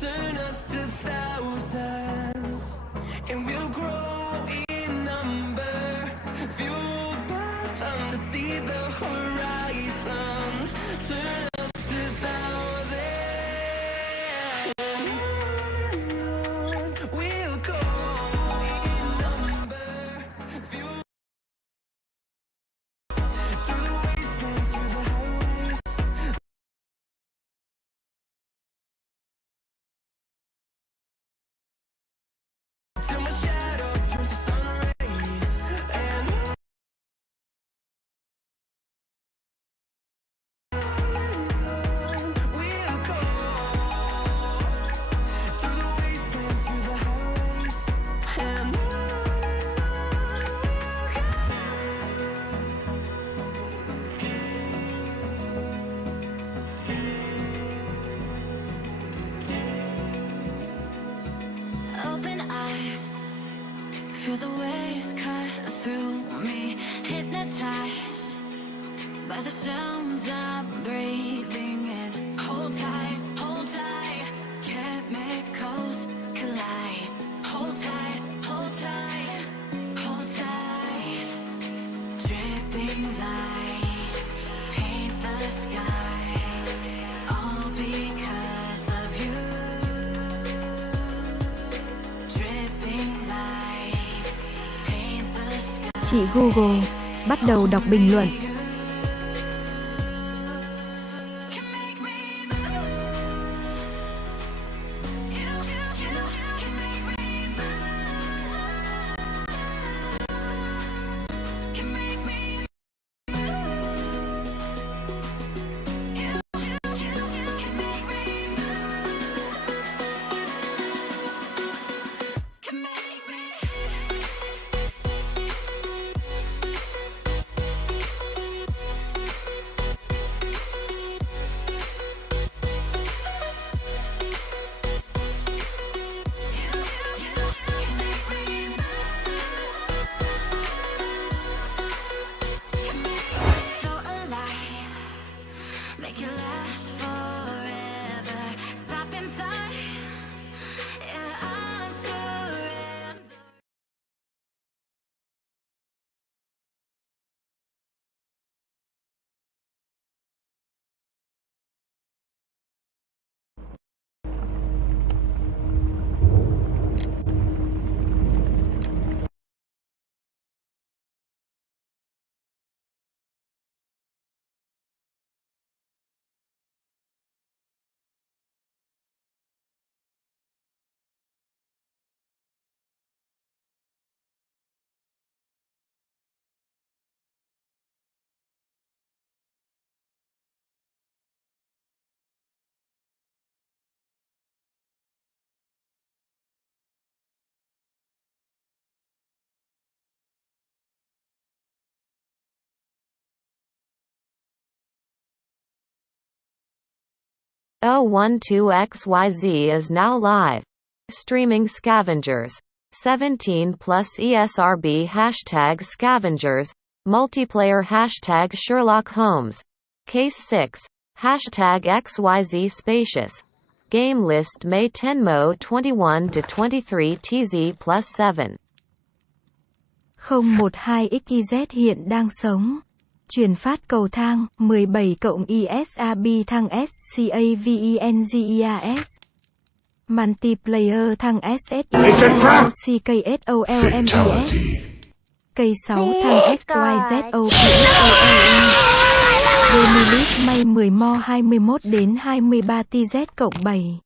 turn us to thousands, and we'll grow in number, fueled by them to see the horizon, turn us to thousands, and on we'll go in number, fueled through the wastelands, through the highways. Till my shadow turns to sun rays, and on we'll go through the wastelands, through the highways, and Open eye, feel the waves cut through me, hypnotized by the sounds I'm breathing in. Hold tight, chemicals collide. Hold tight, hold tight, hold tight. Dripping lights paint the skies, all because of you. Dripping lights paint the skies. Chị Google, bắt đầu đọc bình luận. Can make me move. You can make me move. Can make me move. You can make me move. Can make me. So alive, make it last forever. Stop in time, yeah, I surrender. O12XYZ is now live. Streaming scavengers. 17+Esrb hashtag scavengers. Multiplayer hashtag Sherlock Holmes. Case6. Hashtag XYZ spacious. GameList May10Mo21-23Tz+7. 012XYZ hiện đang sống. Truyền phát cầu thang 17+Esrb thăng SCAVENGEAS. Multiplayer thăng SSELLCKSOLMES. Case6 thăng XYZOPSOLE. GameList May10Mo21-23Tz+7.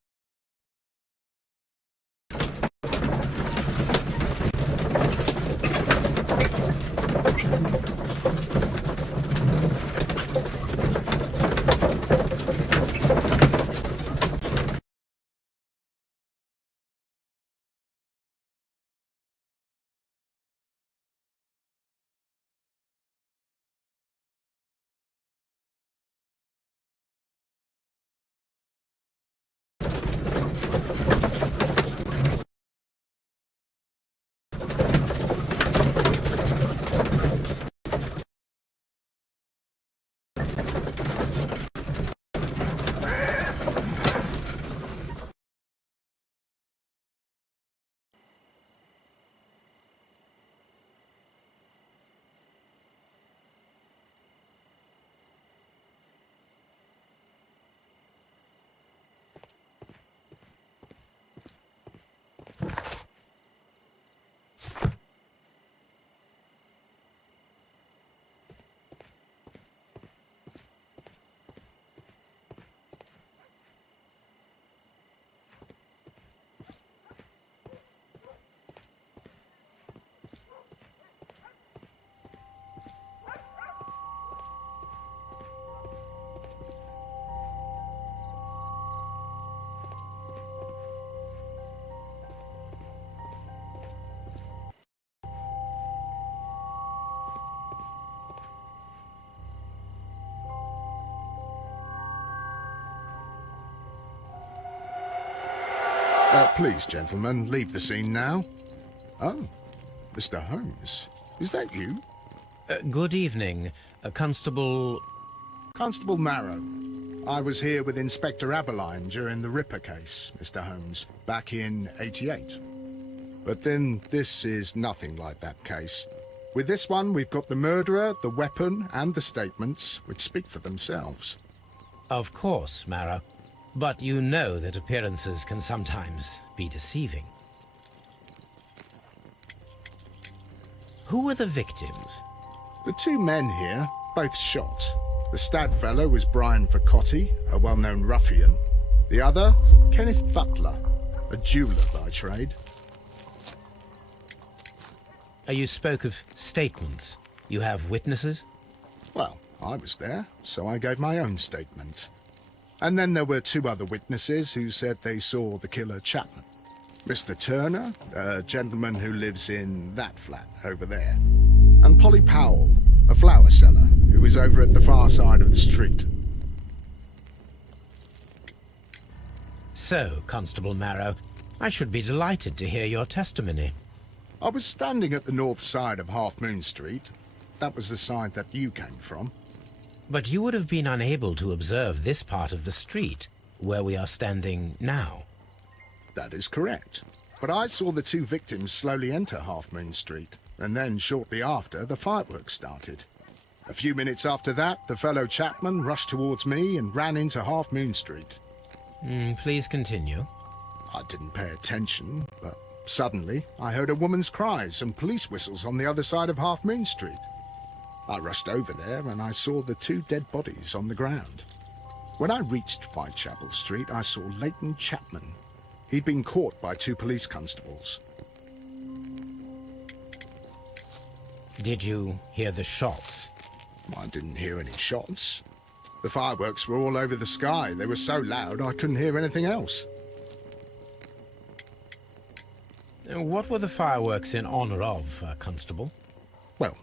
Please, gentlemen, leave the scene now. Oh, Mr. Holmes, is that you? Good evening, Constable... Constable Marrow. I was here with Inspector Aberline during the Ripper case, Mr. Holmes, back in '88. But then this is nothing like that case. With this one, we've got the murderer, the weapon, and the statements, which speak for themselves. Of course, Marrow. But you know that appearances can sometimes be deceiving. Who were the victims? The two men here, both shot. The stat fellow was Brian Vercotti, a well-known ruffian. The other, Kenneth Butler, a jeweller by trade. You spoke of statements. You have witnesses? Well, I was there, so I gave my own statement. And then there were two other witnesses who said they saw the killer Chapman. Mr. Turner, a gentleman who lives in that flat over there. And Polly Powell, a flower seller, who was over at the far side of the street. So, Constable Marrow, I should be delighted to hear your testimony. I was standing at the north side of Half Moon Street. That was the side that you came from. But you would have been unable to observe this part of the street, where we are standing now. That is correct. But I saw the two victims slowly enter Half Moon Street, and then shortly after, the fireworks started. A few minutes after that, the fellow Chapman rushed towards me and ran into Half Moon Street. Please continue. I didn't pay attention, but suddenly I heard a woman's cries and police whistles on the other side of Half Moon Street. I rushed over there and I saw the two dead bodies on the ground. When I reached Whitechapel Street, I saw Leighton Chapman. He'd been caught by two police constables. Did you hear the shots? I didn't hear any shots. The fireworks were all over the sky. They were so loud I couldn't hear anything else. What were the fireworks in honor of, Constable? Well,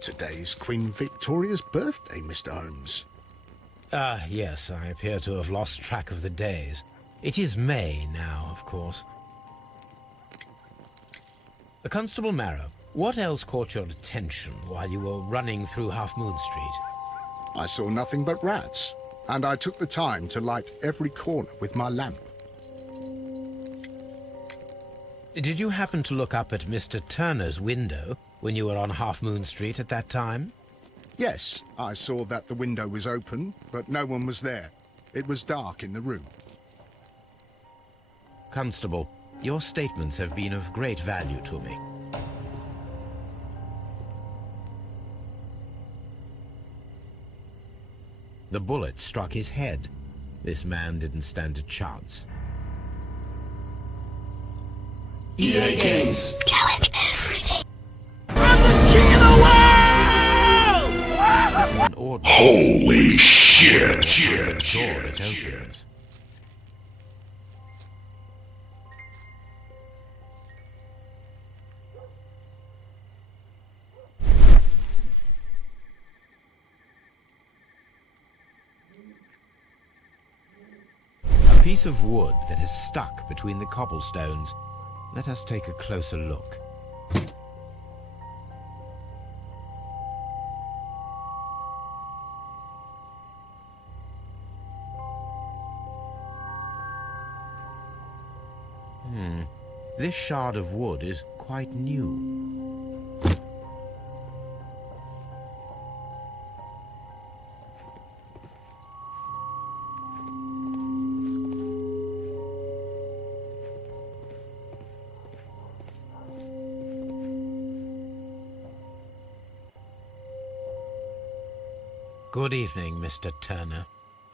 today's Queen Victoria's birthday, Mr. Holmes. Yes, I appear to have lost track of the days. It is May now, of course. Constable Marrow, what else caught your attention while you were running through Half Moon Street? I saw nothing but rats, and I took the time to light every corner with my lamp. Did you happen to look up at Mr. Turner's window when you were on Half Moon Street at that time? Yes, I saw that the window was open, but no one was there. It was dark in the room. Constable, your statements have been of great value to me. The bullet struck his head. This man didn't stand a chance. EA Games. Challenge everything. I'm the king of the world! This is an ordinary... Holy shit! door that opens. A piece of wood that has stuck between the cobblestones. Let us take a closer look. This shard of wood is quite new. Good evening, Mr. Turner.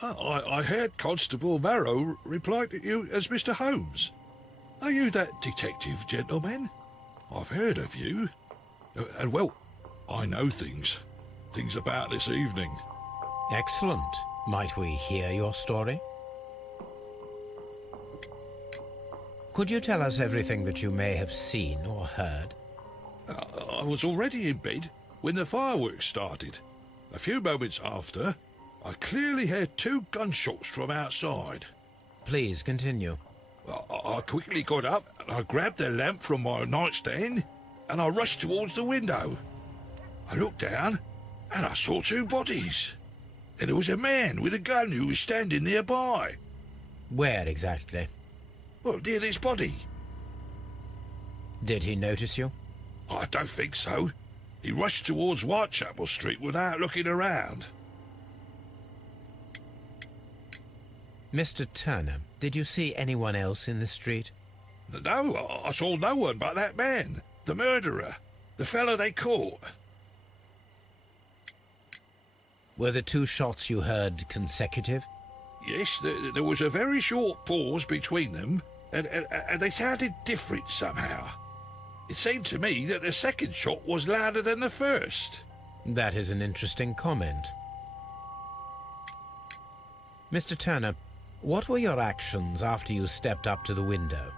I heard Constable Marrow reply to you as Mr. Holmes. Are you that detective, gentleman? I've heard of you. And well, I know things about this evening. Excellent. Might we hear your story? Could you tell us everything that you may have seen or heard? I was already in bed when the fireworks started. A few moments after, I clearly heard two gunshots from outside. Please continue. I quickly got up and I grabbed the lamp from my nightstand and I rushed towards the window. I looked down and I saw two bodies. And there was a man with a gun who was standing nearby. Where exactly? Well, near this body. Did he notice you? I don't think so. He rushed towards Whitechapel Street without looking around. Mr. Turner, did you see anyone else in the street? No, I saw no one but that man, the murderer, the fellow they caught. Were the two shots you heard consecutive? Yes, there was a very short pause between them, and they sounded different somehow. It seemed to me that the second shot was louder than the first. That is an interesting comment. Mr. Turner, what were your actions after you stepped up to the window?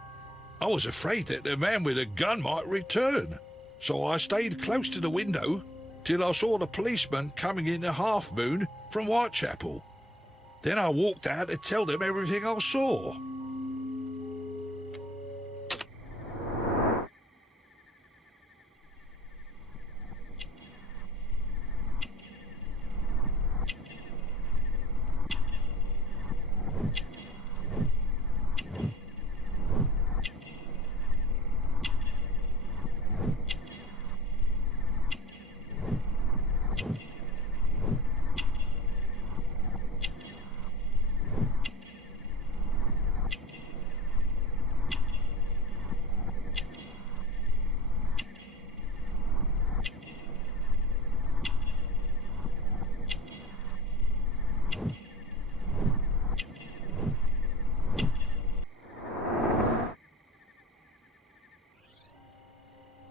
I was afraid that the man with a gun might return, so I stayed close to the window till I saw the policeman coming in the Half Moon from Whitechapel. Then I walked out to tell them everything I saw.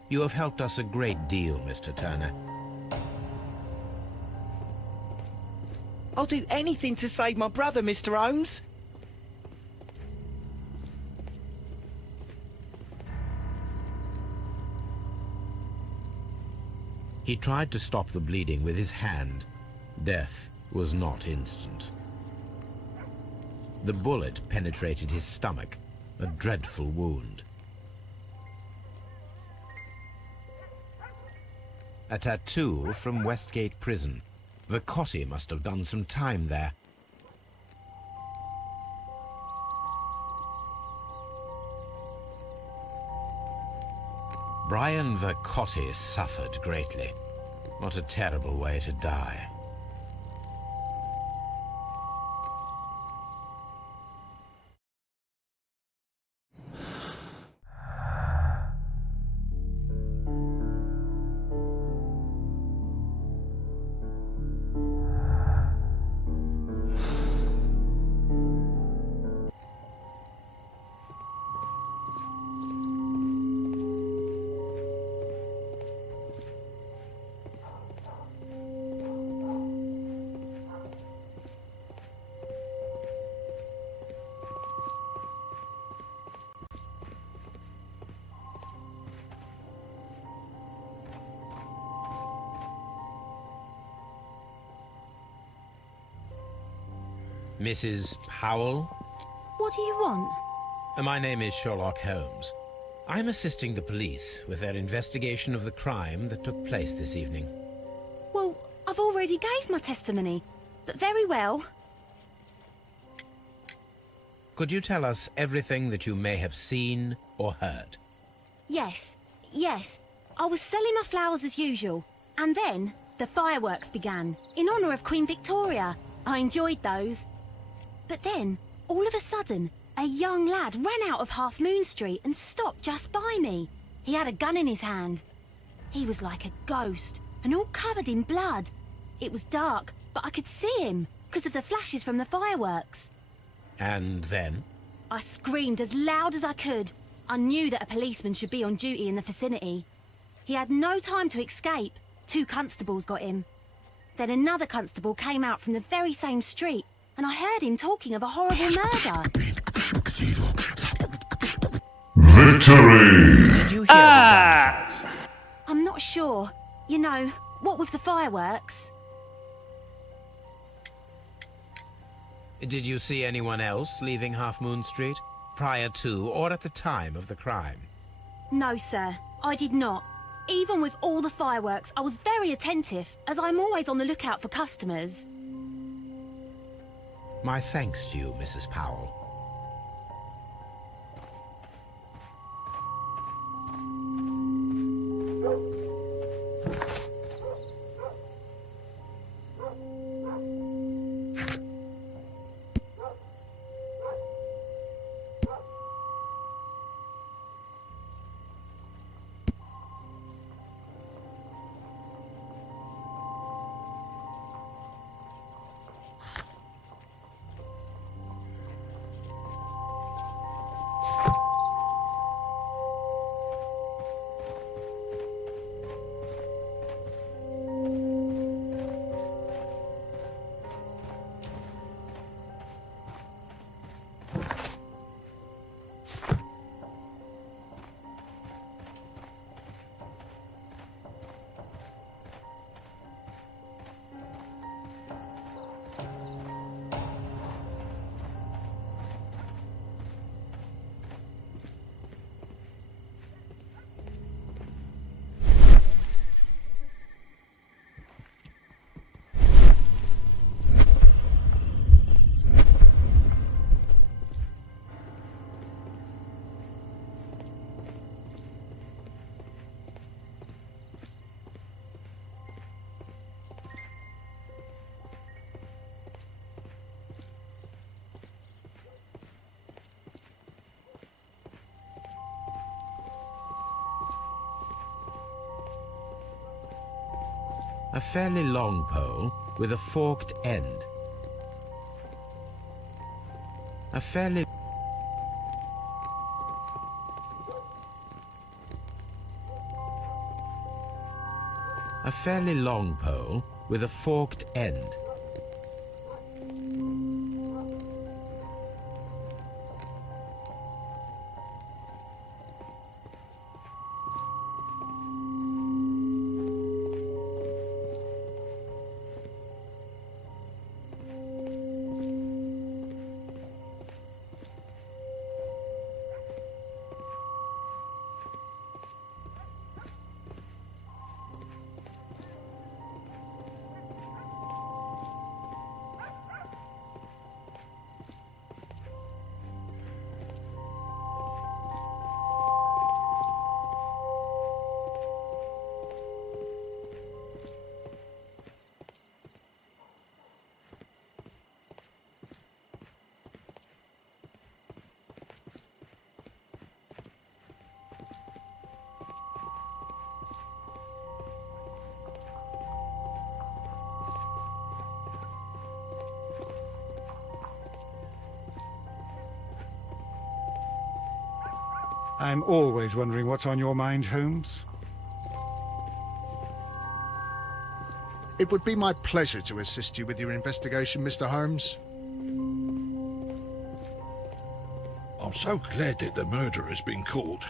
You have helped us a great deal, Mr. Turner. I'll do anything to save my brother, Mr. Holmes. He tried to stop the bleeding with his hand. Death was not instant. The bullet penetrated his stomach, a dreadful wound. A tattoo from Westgate Prison. Vacotti must have done some time there. Brian Vacotti suffered greatly. What a terrible way to die. Mrs. Powell? What do you want? My name is Sherlock Holmes. I'm assisting the police with their investigation of the crime that took place this evening. Well, I've already gave my testimony, but very well. Could you tell us everything that you may have seen or heard? Yes. I was selling my flowers as usual, and then the fireworks began, in honour of Queen Victoria. I enjoyed those. But then, all of a sudden, a young lad ran out of Half Moon Street and stopped just by me. He had a gun in his hand. He was like a ghost, and all covered in blood. It was dark, but I could see him, because of the flashes from the fireworks. And then? I screamed as loud as I could. I knew that a policeman should be on duty in the vicinity. He had no time to escape. 2 constables got him. Then another constable came out from the very same street, and I heard him talking of a horrible murder. Victory! Did you hear the gunshots? I'm not sure. You know, what with the fireworks? Did you see anyone else leaving Half Moon Street? prior to or at the time of the crime? No, sir, I did not. Even with all the fireworks, I was very attentive, as I'm always on the lookout for customers. My thanks to you, Mrs. Powell. A fairly long pole with a forked end. A fairly long pole with a forked end. I'm always wondering what's on your mind, Holmes. It would be my pleasure to assist you with your investigation, Mr. Holmes. I'm so glad that the murderer has been caught.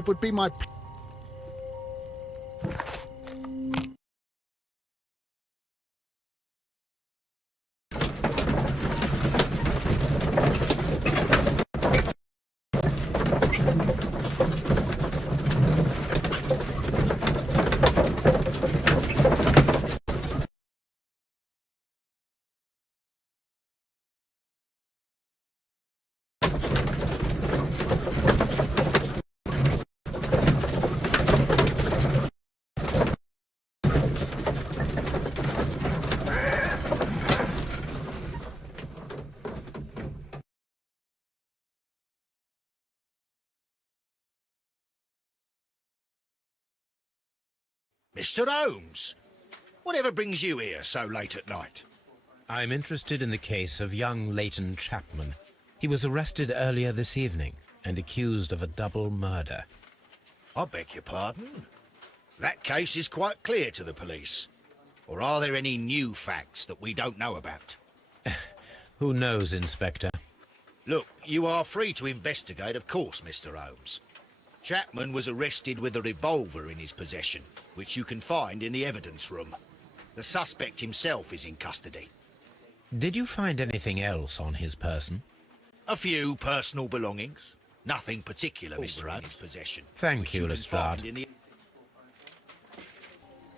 It would be my... Mr. Holmes, whatever brings you here so late at night? I'm interested in the case of young Leighton Chapman. He was arrested earlier this evening and accused of a double murder. I beg your pardon? That case is quite clear to the police. Or are there any new facts that we don't know about? Who knows, Inspector? Look, you are free to investigate, of course, Mr. Holmes. Chapman was arrested with a revolver in his possession, which you can find in the evidence room. The suspect himself is in custody. Did you find anything else on his person? A few personal belongings. Nothing particular, Mr. Holmes' possession. Thank you, Lestrade.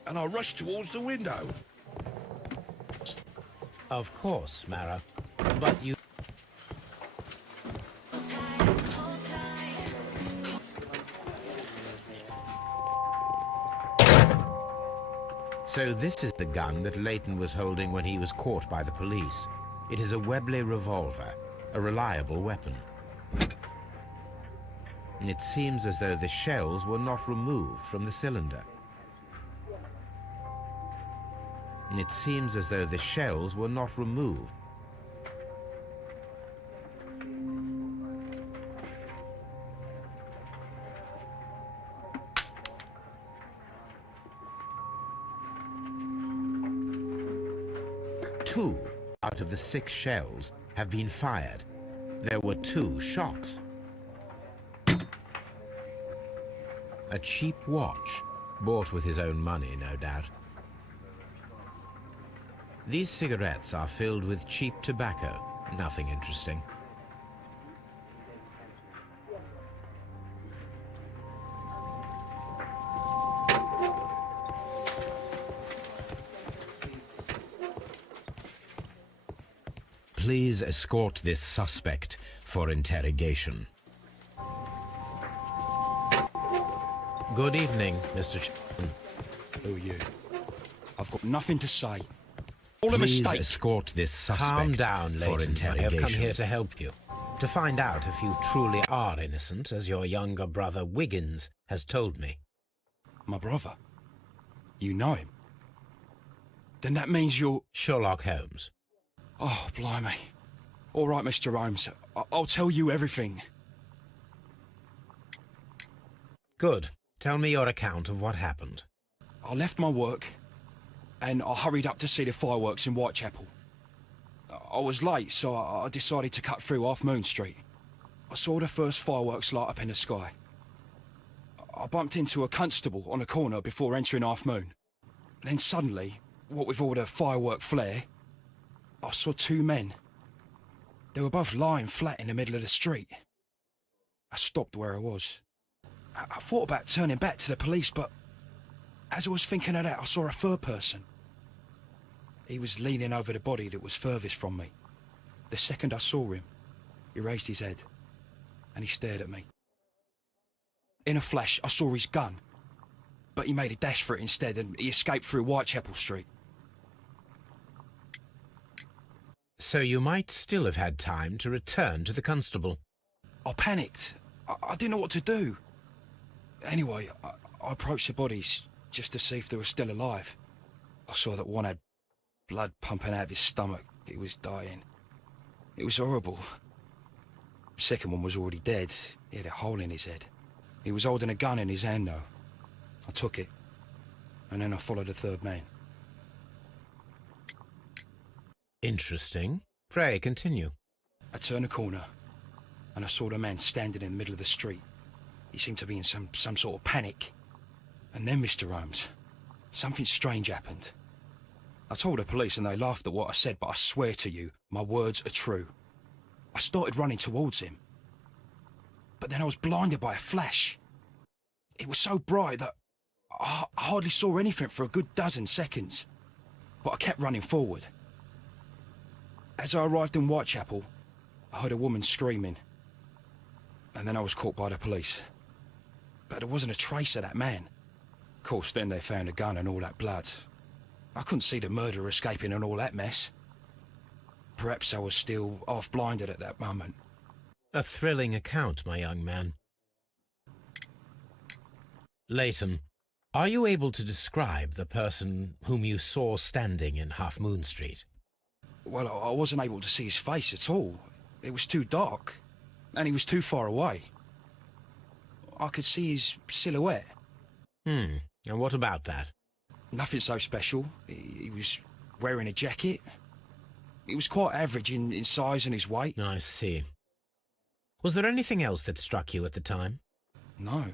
And I rushed towards the window. Of course, Mara. But you... So this is the gun that Leighton was holding when he was caught by the police. It is a Webley revolver, a reliable weapon. It seems as though the shells were not removed from the cylinder. It seems as though the shells were not removed. Two out of the 6 shells have been fired. There were 2 shots. A cheap watch, bought with his own money, no doubt. These cigarettes are filled with cheap tobacco. Nothing interesting. Please escort this suspect for interrogation. Good evening, Mr. Chapman. Who are you? I've got nothing to say. All a Please mistake. escort this suspect Calm down, for interrogation. I have come here to help you, to find out if you truly are innocent, as your younger brother Wiggins has told me. My brother? You know him? Then that means you're... Sherlock Holmes. Oh, blimey. All right, Mr. Holmes. I'll tell you everything. Good. Tell me your account of what happened. I left my work, and I hurried up to see the fireworks in Whitechapel. I was late, so I decided to cut through Half Moon Street. I saw the first fireworks light up in the sky. I bumped into a constable on a corner before entering Half Moon. Then suddenly, what with all the firework flare, I saw 2 men. They were both lying flat in the middle of the street. I stopped where I was. I thought about turning back to the police, but as I was thinking of that, I saw a third person. He was leaning over the body that was furthest from me. The second I saw him, he raised his head, and he stared at me. In a flash, I saw his gun, but he made a dash for it instead, and he escaped through Whitechapel Street. So you might still have had time to return to the constable. I panicked. I didn't know what to do. Anyway, I approached the bodies just to see if they were still alive. I saw that one had blood pumping out of his stomach. He was dying. It was horrible. The second one was already dead. He had a hole in his head. He was holding a gun in his hand, though. I took it, and then I followed the third man. Interesting. Pray, continue. I turned a corner, and I saw the man standing in the middle of the street. He seemed to be in some sort of panic. And then, Mr. Holmes, something strange happened. I told the police and they laughed at what I said, but I swear to you, my words are true. I started running towards him. But then I was blinded by a flash. It was so bright that I hardly saw anything for a good dozen seconds. But I kept running forward. As I arrived in Whitechapel, I heard a woman screaming. And then I was caught by the police. But there wasn't a trace of that man. Of course, then they found a gun and all that blood. I couldn't see the murderer escaping and all that mess. Perhaps I was still half-blinded at that moment. A thrilling account, my young man. Leighton, are you able to describe the person whom you saw standing in Half Moon Street? Well, I wasn't able to see his face at all. It was too dark, and he was too far away. I could see his silhouette. And what about that? Nothing so special. He was wearing a jacket. He was quite average in size and his weight. I see. Was there anything else that struck you at the time? No.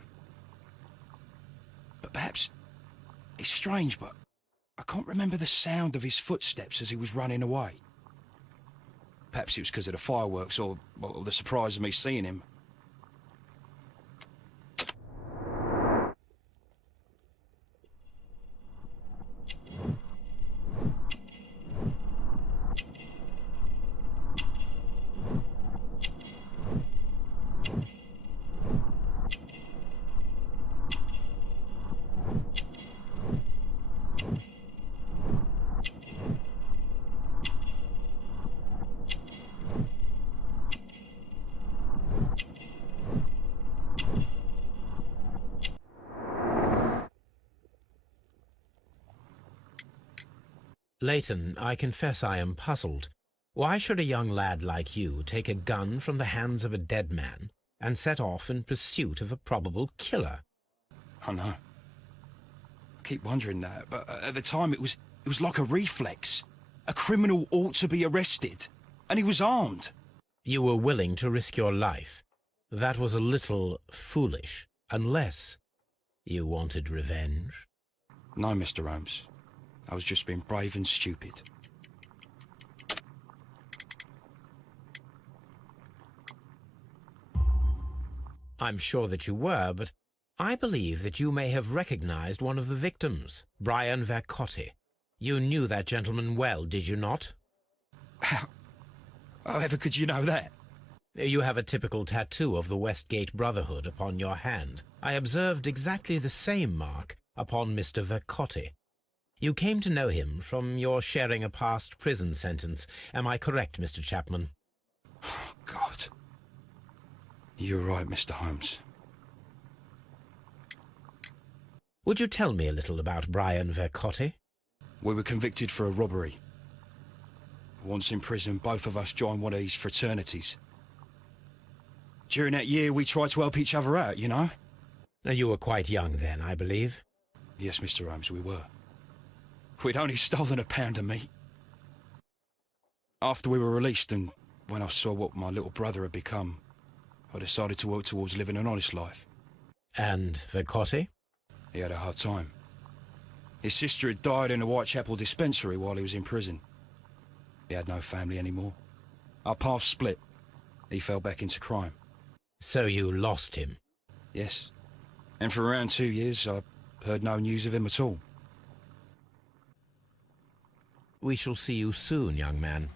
But perhaps it's strange, but I can't remember the sound of his footsteps as he was running away. Perhaps it was because of the fireworks or the surprise of me seeing him. Leighton, I confess I am puzzled. Why should a young lad like you take a gun from the hands of a dead man and set off in pursuit of a probable killer? I know. I keep wondering that, but at the time it was like a reflex. A criminal ought to be arrested, and he was armed. You were willing to risk your life. That was a little foolish, unless you wanted revenge. No, Mr. Holmes. I was just being brave and stupid. I'm sure that you were, but I believe that you may have recognized one of the victims, Brian Vercotti. You knew that gentleman well, did you not? However could you know that? You have a typical tattoo of the Westgate Brotherhood upon your hand. I observed exactly the same mark upon Mr. Vercotti. You came to know him from your sharing a past prison sentence. Am I correct, Mr. Chapman? Oh, God. You're right, Mr. Holmes. Would you tell me a little about Brian Vercotti? We were convicted for a robbery. Once in prison, both of us joined one of these fraternities. During that year, we tried to help each other out, you know? You were quite young then, I believe. Yes, Mr. Holmes, we were. We'd only stolen a pound of meat. After we were released and when I saw what my little brother had become, I decided to work towards living an honest life. And Vercotti? He had a hard time. His sister had died in a Whitechapel dispensary while he was in prison. He had no family anymore. Our paths split. He fell back into crime. So you lost him? Yes. And for around 2 years, I heard no news of him at all. We shall see you soon, young man.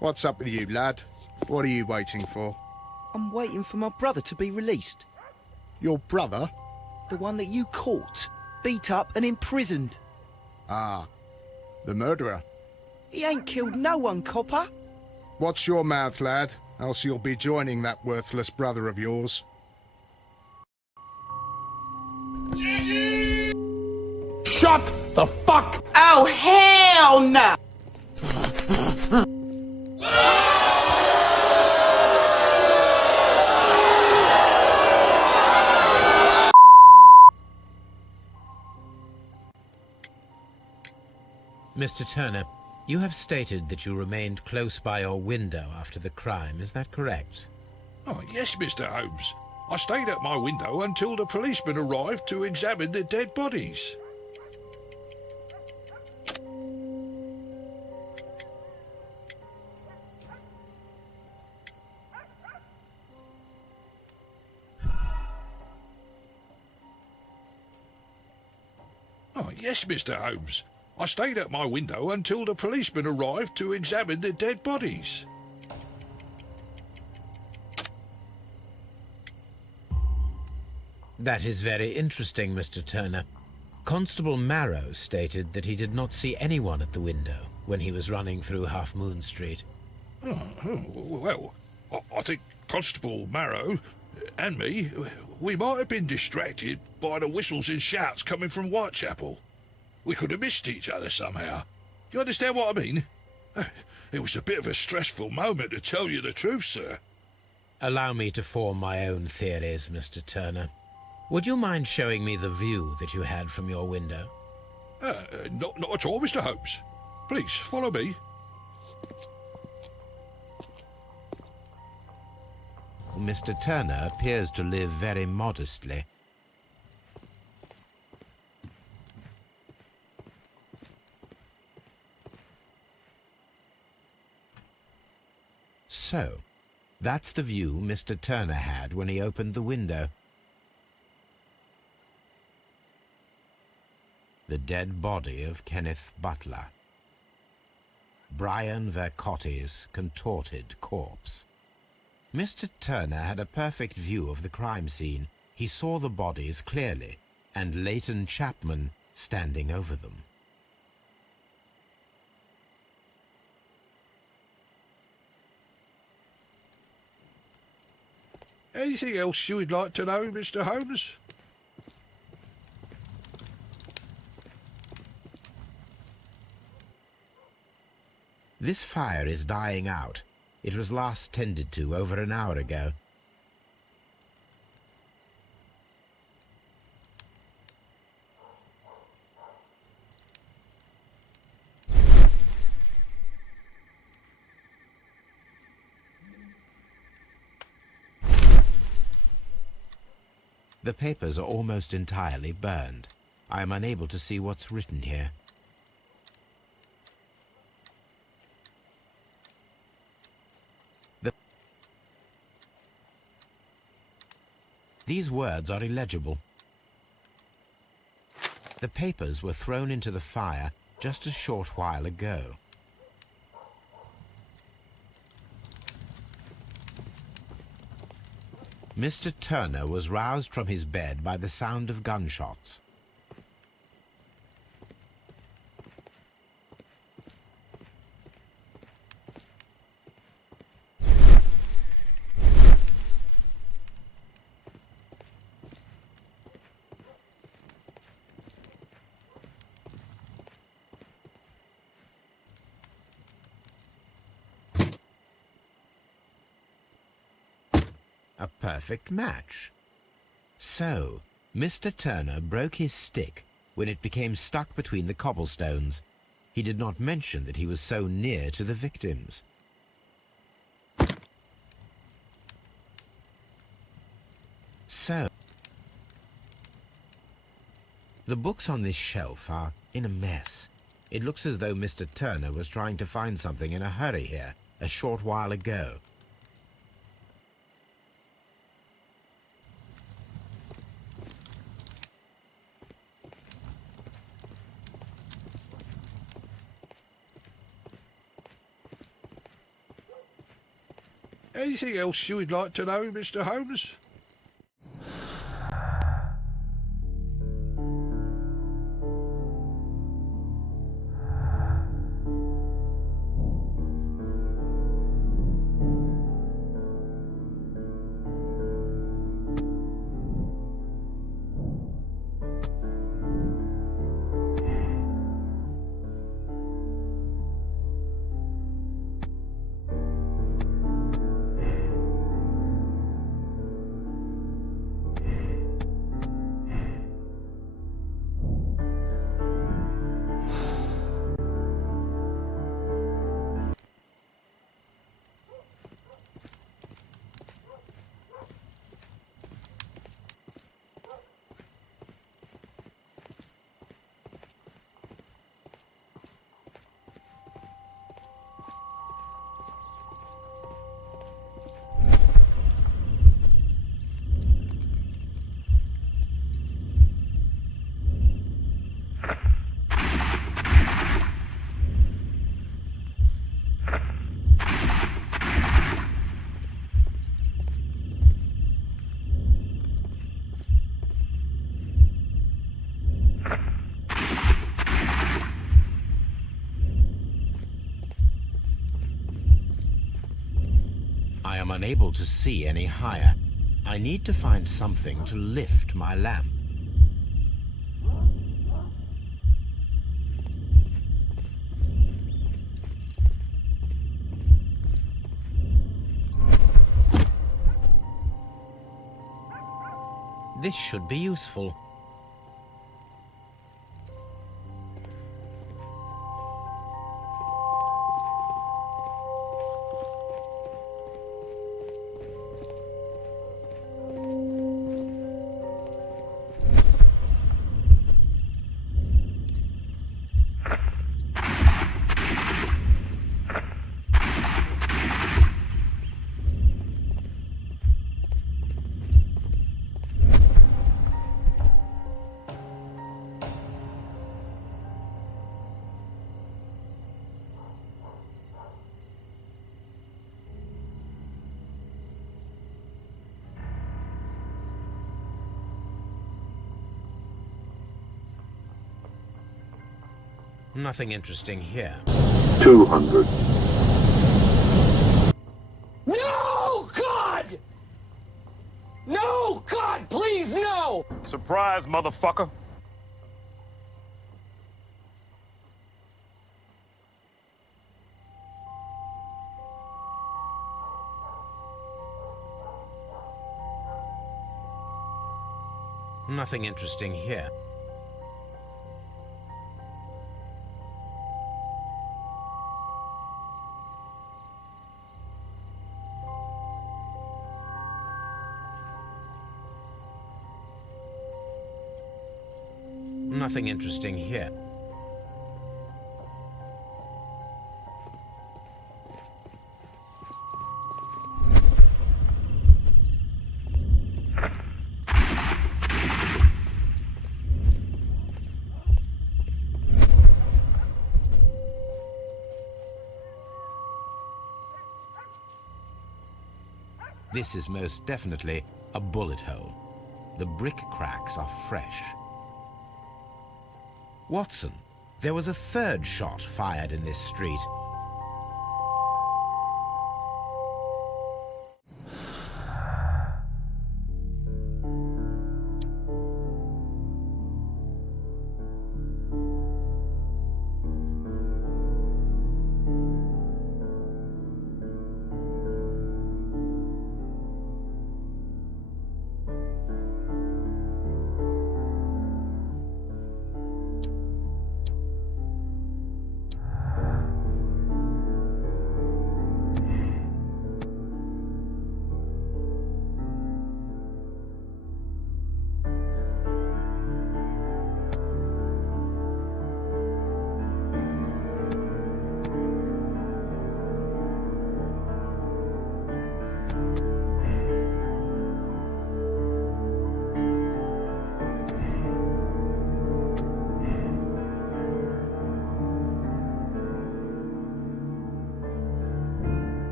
What's up with you, lad? What are you waiting for? I'm waiting for my brother to be released. Your brother? The one that you caught, beat up and imprisoned. Ah, the murderer. He ain't killed no one, copper. Watch your mouth, lad, else you'll be joining that worthless brother of yours. Shut the fuck! Oh, hell no! Mr. Turner, you have stated that you remained close by your window after the crime, is that correct? Oh, yes, Mr. Holmes. I stayed at my window until the policeman arrived to examine the dead bodies. Oh, yes, Mr. Holmes. I stayed at my window until the policeman arrived to examine the dead bodies. That is very interesting, Mr. Turner. Constable Marrow stated that he did not see anyone at the window when he was running through Half Moon Street. Well, I think Constable Marrow and me, we might have been distracted by the whistles and shouts coming from Whitechapel. We could have missed each other somehow. You understand what I mean? It was a bit of a stressful moment, to tell you the truth, sir. Allow me to form my own theories, Mr. Turner. Would you mind showing me the view that you had from your window? Not at all, Mr. Holmes. Please, follow me. Mr. Turner appears to live very modestly. So, that's the view Mr. Turner had when he opened the window. The dead body of Kenneth Butler. Brian Vercotti's contorted corpse. Mr. Turner had a perfect view of the crime scene. He saw the bodies clearly, and Leighton Chapman standing over them. Anything else you would like to know, Mr. Holmes? This fire is dying out. It was last tended to over an hour ago. The papers are almost entirely burned. I am unable to see what's written here. These words are illegible. The papers were thrown into the fire just a short while ago. Mr. Turner was roused from his bed by the sound of gunshots. A perfect match. So, Mr. Turner broke his stick when it became stuck between the cobblestones. He did not mention that he was so near to the victims. So, the books on this shelf are in a mess. It looks as though Mr. Turner was trying to find something in a hurry here a short while ago. Anything else you would like to know, Mr. Holmes? I am unable to see any higher. I need to find something to lift my lamp. This should be useful. Nothing interesting here. 200. No, God! No, God, please, no! Surprise, motherfucker. Nothing interesting here. Nothing interesting here. This is most definitely a bullet hole. The brick cracks are fresh. Watson, there was a third shot fired in this street.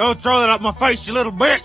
Don't throw that up my face, you little bitch!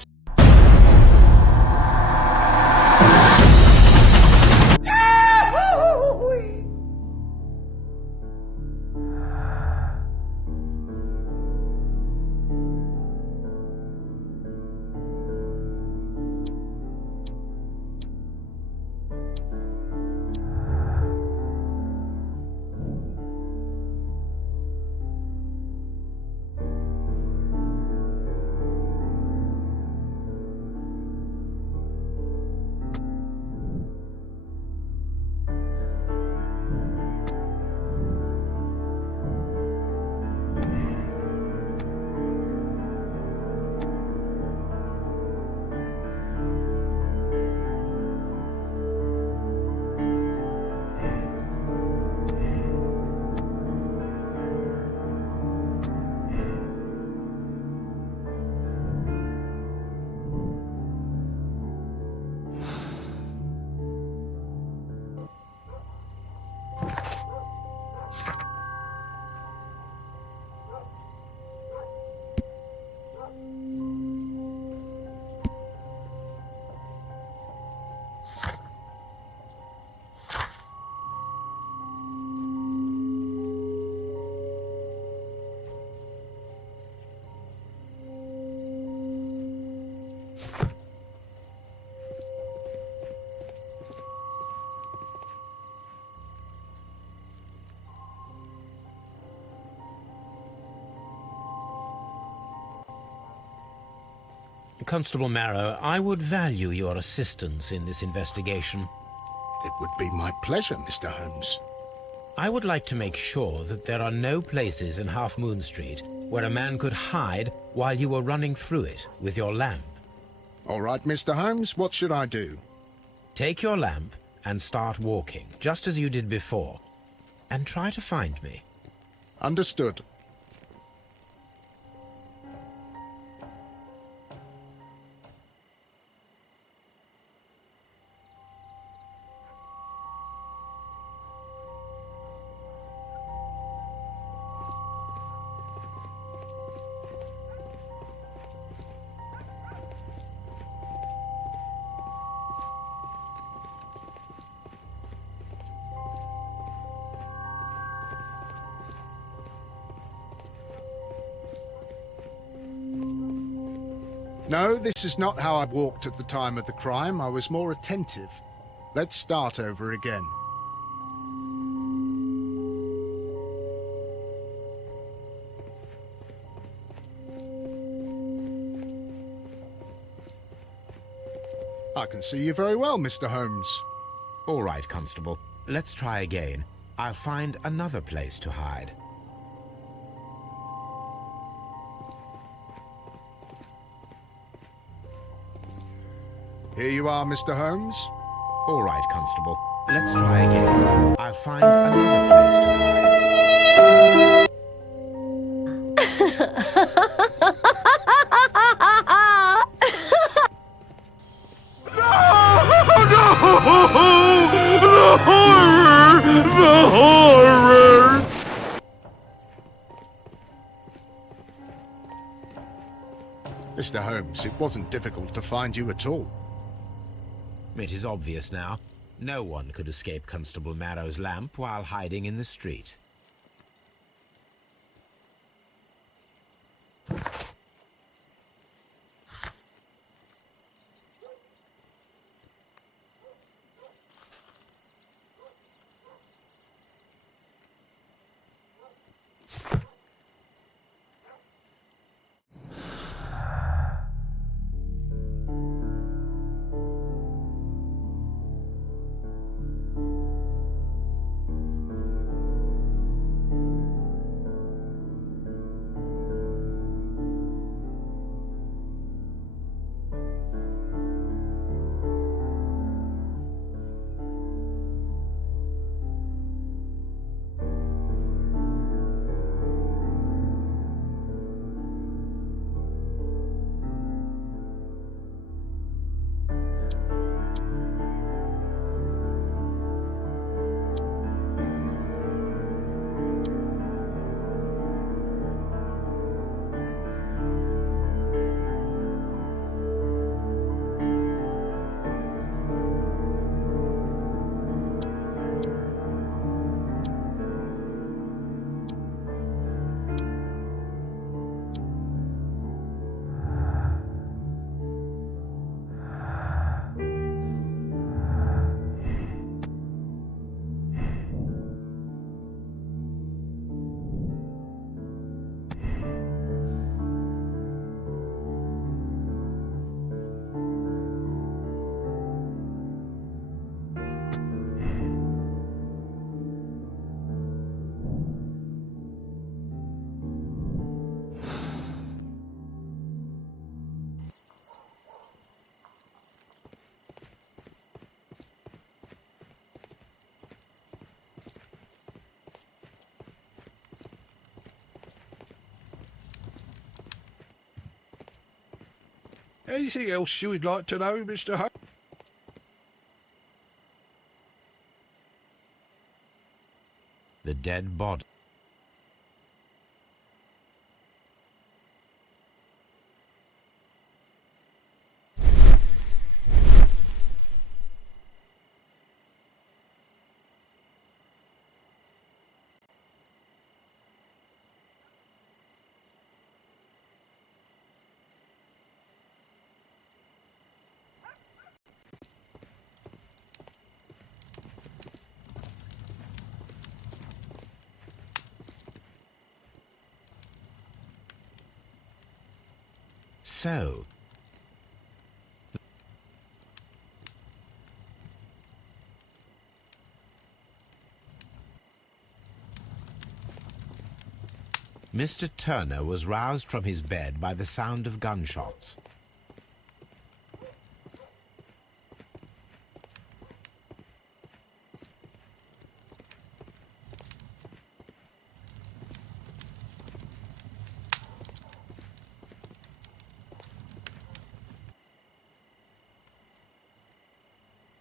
Constable Marrow, I would value your assistance in this investigation. It would be my pleasure, Mr. Holmes. I would like to make sure that there are no places in Half Moon Street where a man could hide while you were running through it with your lamp. All right, Mr. Holmes, what should I do? Take your lamp and start walking, just as you did before, and try to find me. Understood. No, this is not how I walked at the time of the crime. I was more attentive. Let's start over again. I can see you very well, Mr. Holmes. All right, Constable. Let's try again. I'll find another place to hide. Here you are, Mr. Holmes. All right, Constable. Let's try again. I'll find another place to The horror! Mr. Holmes, it wasn't difficult to find you at all. It is obvious now. No one could escape Constable Marrow's lamp while hiding in the street. Anything else you would like to know, Mr. Holmes? The dead body. So, Mr. Turner was roused from his bed by the sound of gunshots.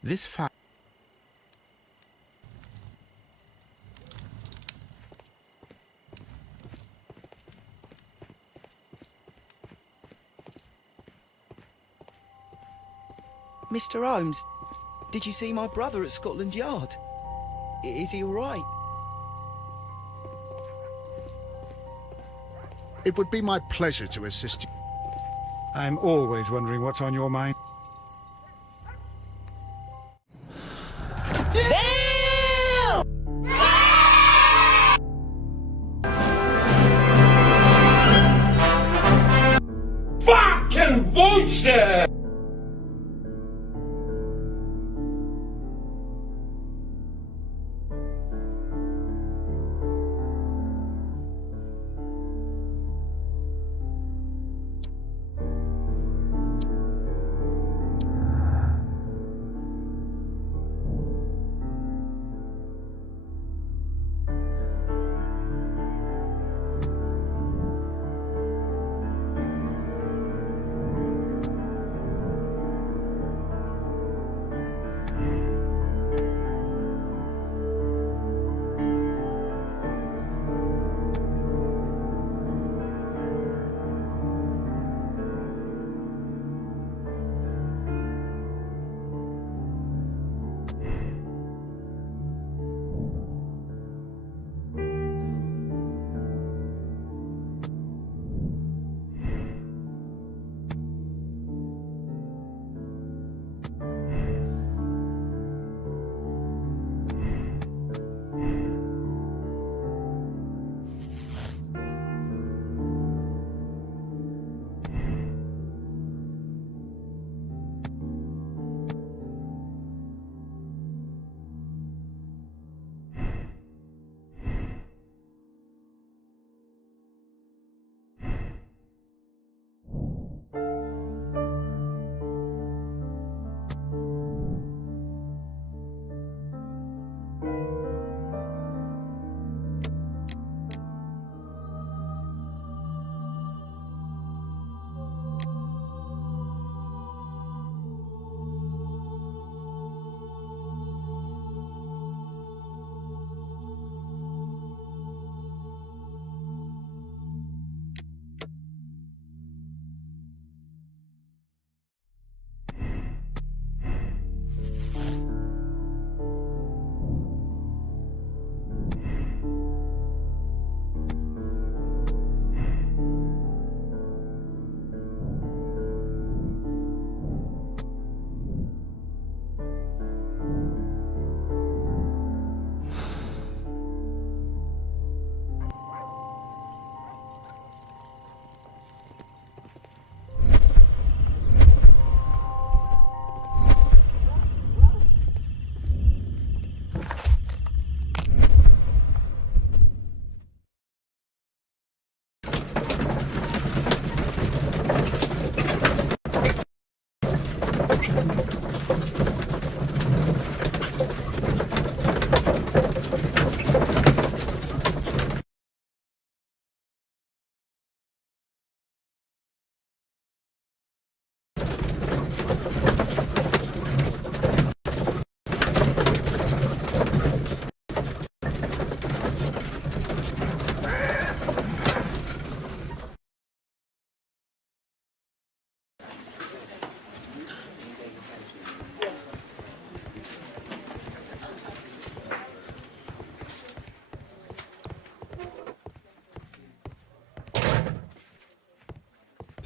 This fact Mr. Holmes, did you see my brother at Scotland Yard? Is he all right? It would be my pleasure to assist you. I'm always wondering what's on your mind. Fucking bullshit!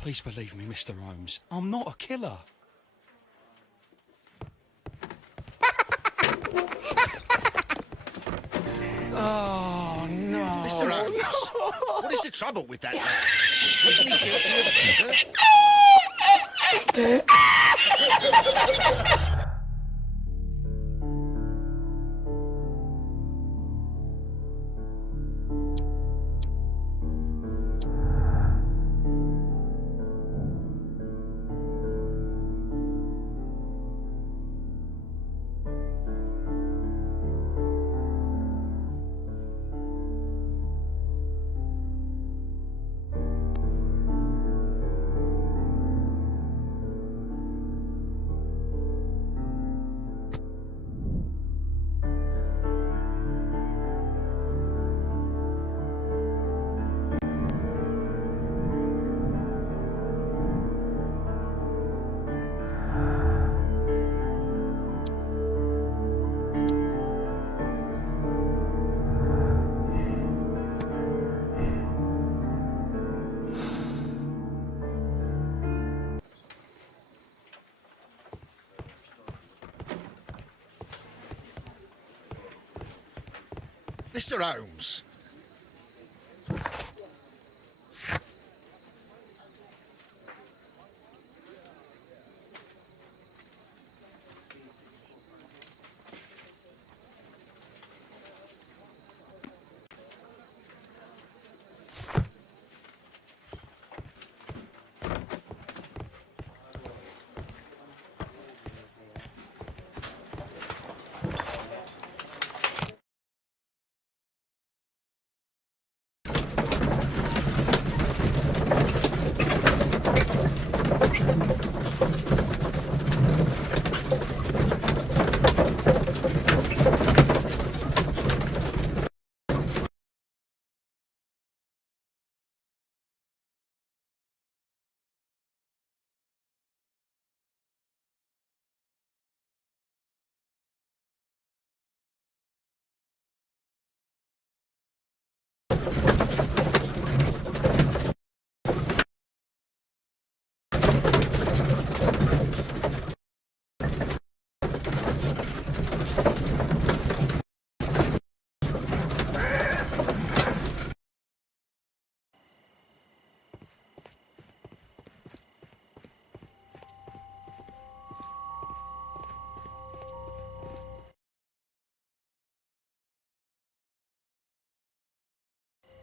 Please believe me, Mr. Holmes. I'm not a killer. Oh, no. Mr. Holmes, what is the trouble with that man? Wasn't he guilty of murder? Mr. Holmes.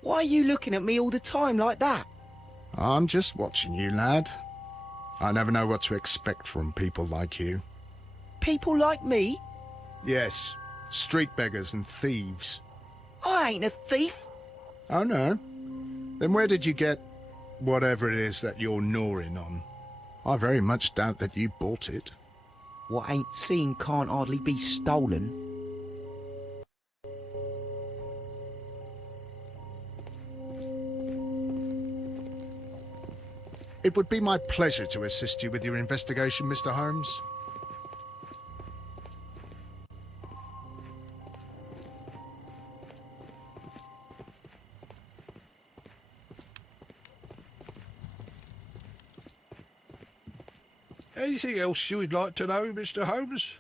Why are you looking at me all the time like that? I'm just watching you, lad. I never know what to expect from people like you. People like me? Yes, street beggars and thieves. I ain't a thief. Oh, no? Then where did you get whatever it is that you're gnawing on? I very much doubt that you bought it. What ain't seen can't hardly be stolen. It would be my pleasure to assist you with your investigation, Mr. Holmes. Anything else you would like to know, Mr. Holmes?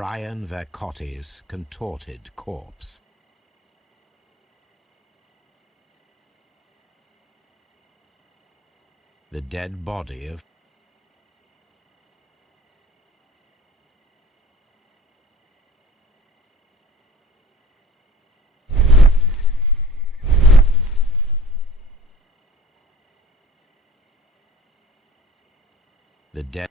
Brian Vercotti's contorted corpse. The dead body of the dead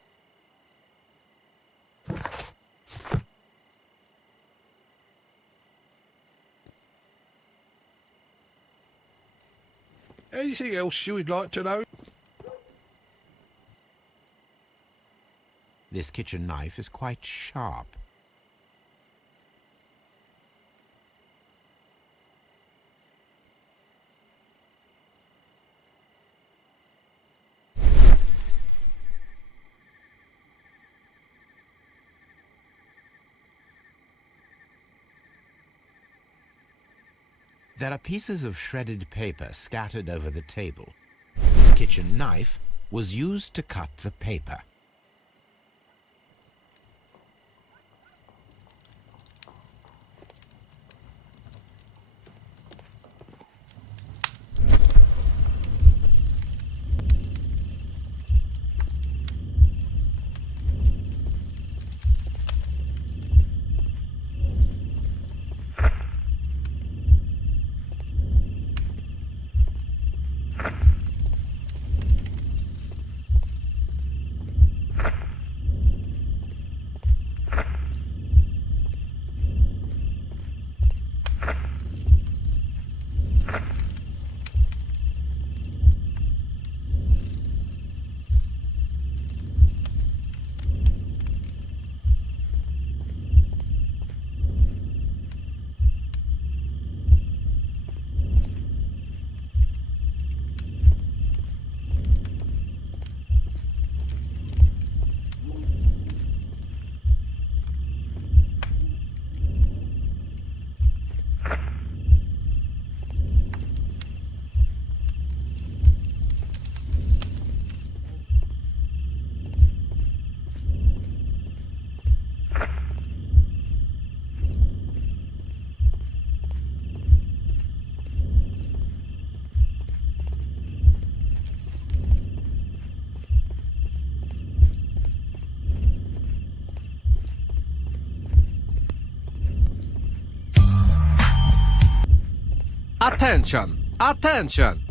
Anything else you would like to know? This kitchen knife is quite sharp. There are pieces of shredded paper scattered over the table. His kitchen knife was used to cut the paper. Attention! Attention!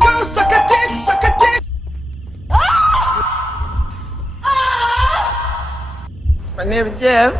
Go suck a dick, suck a dick! My name is Jeff.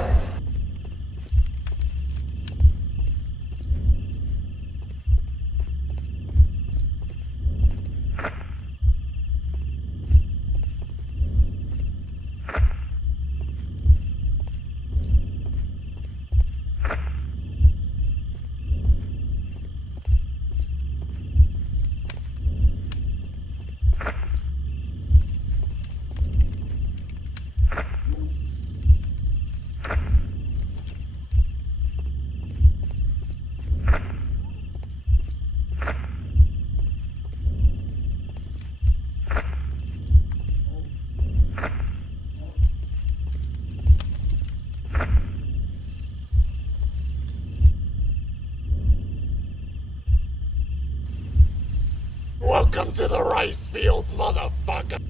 Welcome to the rice fields, motherfucker!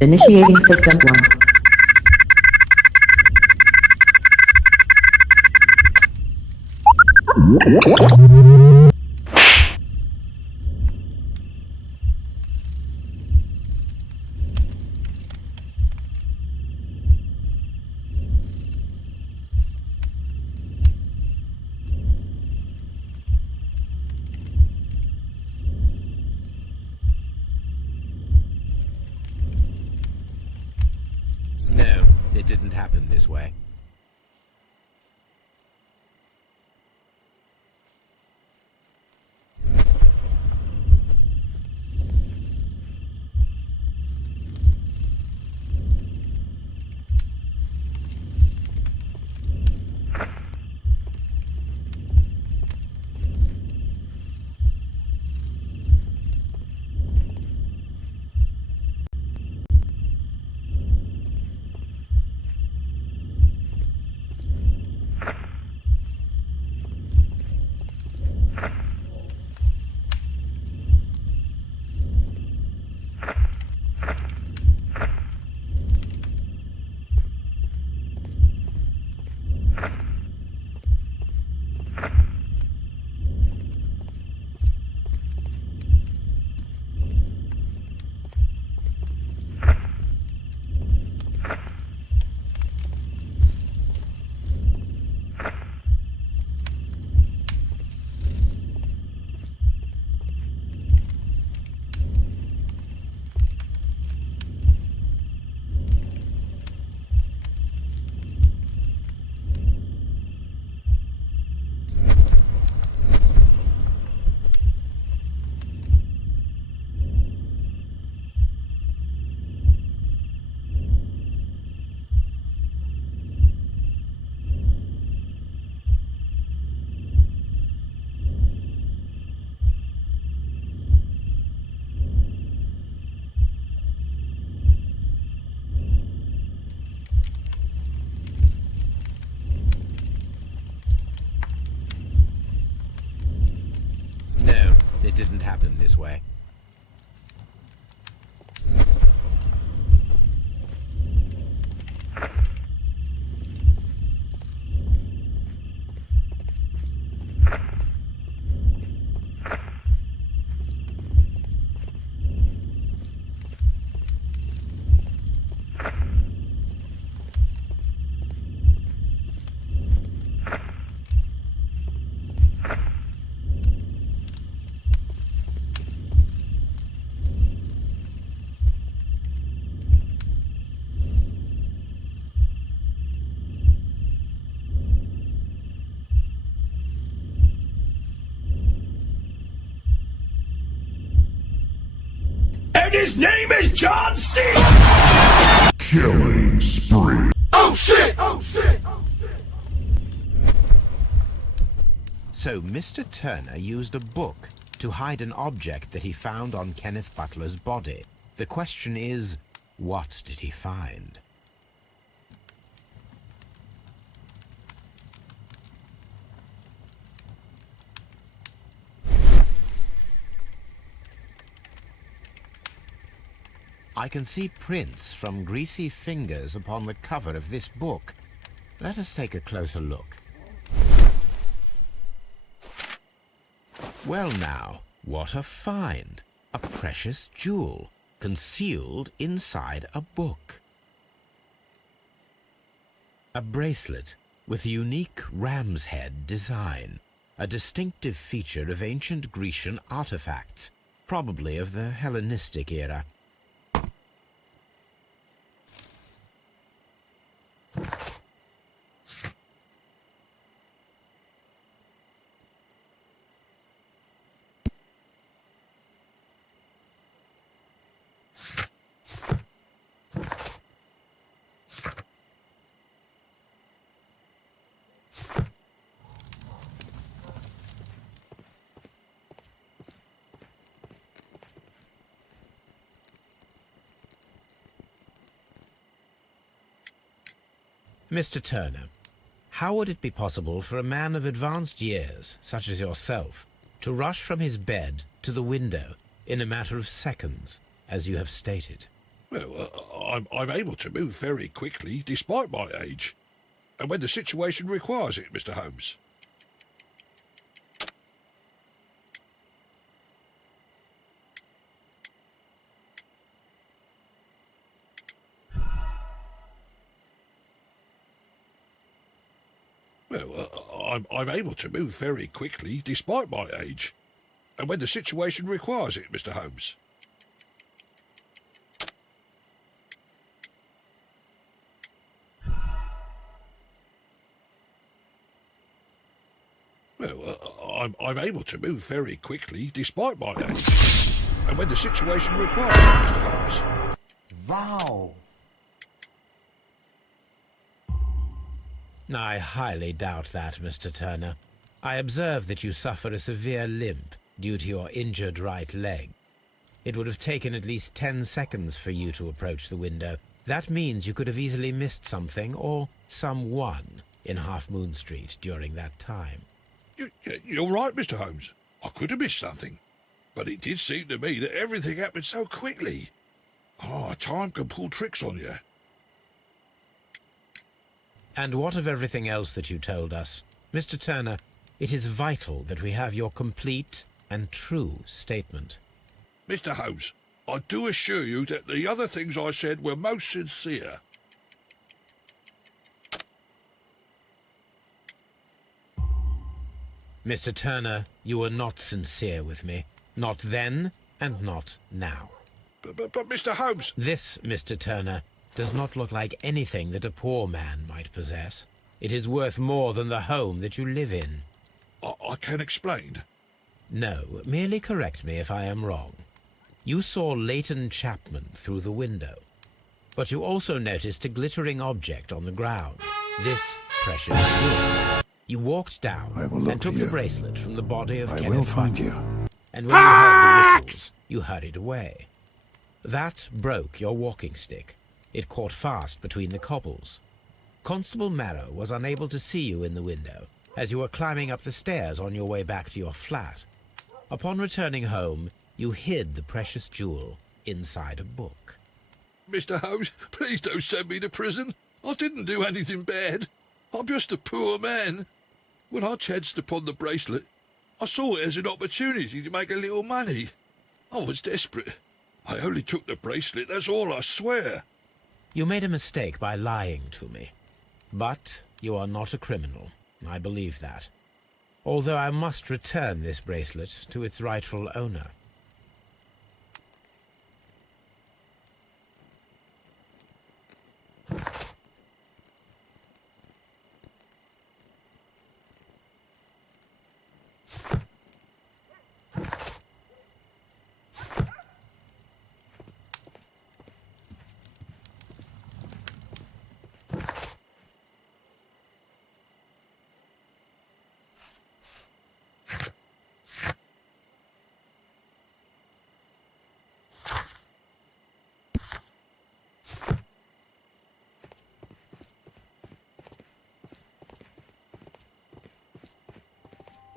Initiating System 1. No, it didn't happen this way. happen this way. And his name is John C. Killing spree. Oh shit! Oh shit! So Mr. Turner used a book to hide an object that he found on Kenneth Butler's body. The question is, what did he find? I can see prints from greasy fingers upon the cover of this book. Let us take a closer look. Well now, what a find! A precious jewel, concealed inside a book. A bracelet with a unique ram's head design, a distinctive feature of ancient Grecian artifacts, probably of the Hellenistic era. Mr. Turner, how would it be possible for a man of advanced years, such as yourself, to rush from his bed to the window in a matter of seconds, as you have stated? Well, I'm able to move very quickly, despite my age. And when the situation requires it, Mr. Holmes. Well, I'm able to move very quickly, despite my age. And when the situation requires it, Mr. Holmes. Well, I'm able to move very quickly, despite my age. And when the situation requires it, Mr. Holmes. Wow. I highly doubt that, Mr. Turner. I observe that you suffer a severe limp due to your injured right leg. It would have taken at least 10 seconds for you to approach the window. That means you could have easily missed something or someone in Half Moon Street during that time. You're right, Mr. Holmes. I could have missed something. But it did seem to me that everything happened so quickly. Time can pull tricks on you. And what of everything else that you told us? Mr. Turner, it is vital that we have your complete and true statement. Mr. Holmes, I do assure you that the other things I said were most sincere. Mr. Turner, you were not sincere with me. Not then, and not now. But Mr. Holmes... This, Mr. Turner, does not look like anything that a poor man might possess. It is worth more than the home that you live in. I can explain. No, merely correct me if I am wrong. You saw Leighton Chapman through the window, but you also noticed a glittering object on the ground. This precious jewel. You walked down and took the bracelet from the body of Kenneth will find Butler. you. And when you heard the whistles, you hurried away. That broke your walking stick. It caught fast between the cobbles. Constable Marrow was unable to see you in the window as you were climbing up the stairs on your way back to your flat. Upon returning home, you hid the precious jewel inside a book. Mr. Holmes, please don't send me to prison. I didn't do anything bad. I'm just a poor man. When I chanced upon the bracelet, I saw it as an opportunity to make a little money. I was desperate. I only took the bracelet, that's all, I swear. You made a mistake by lying to me. But you are not a criminal. I believe that. Although I must return this bracelet to its rightful owner.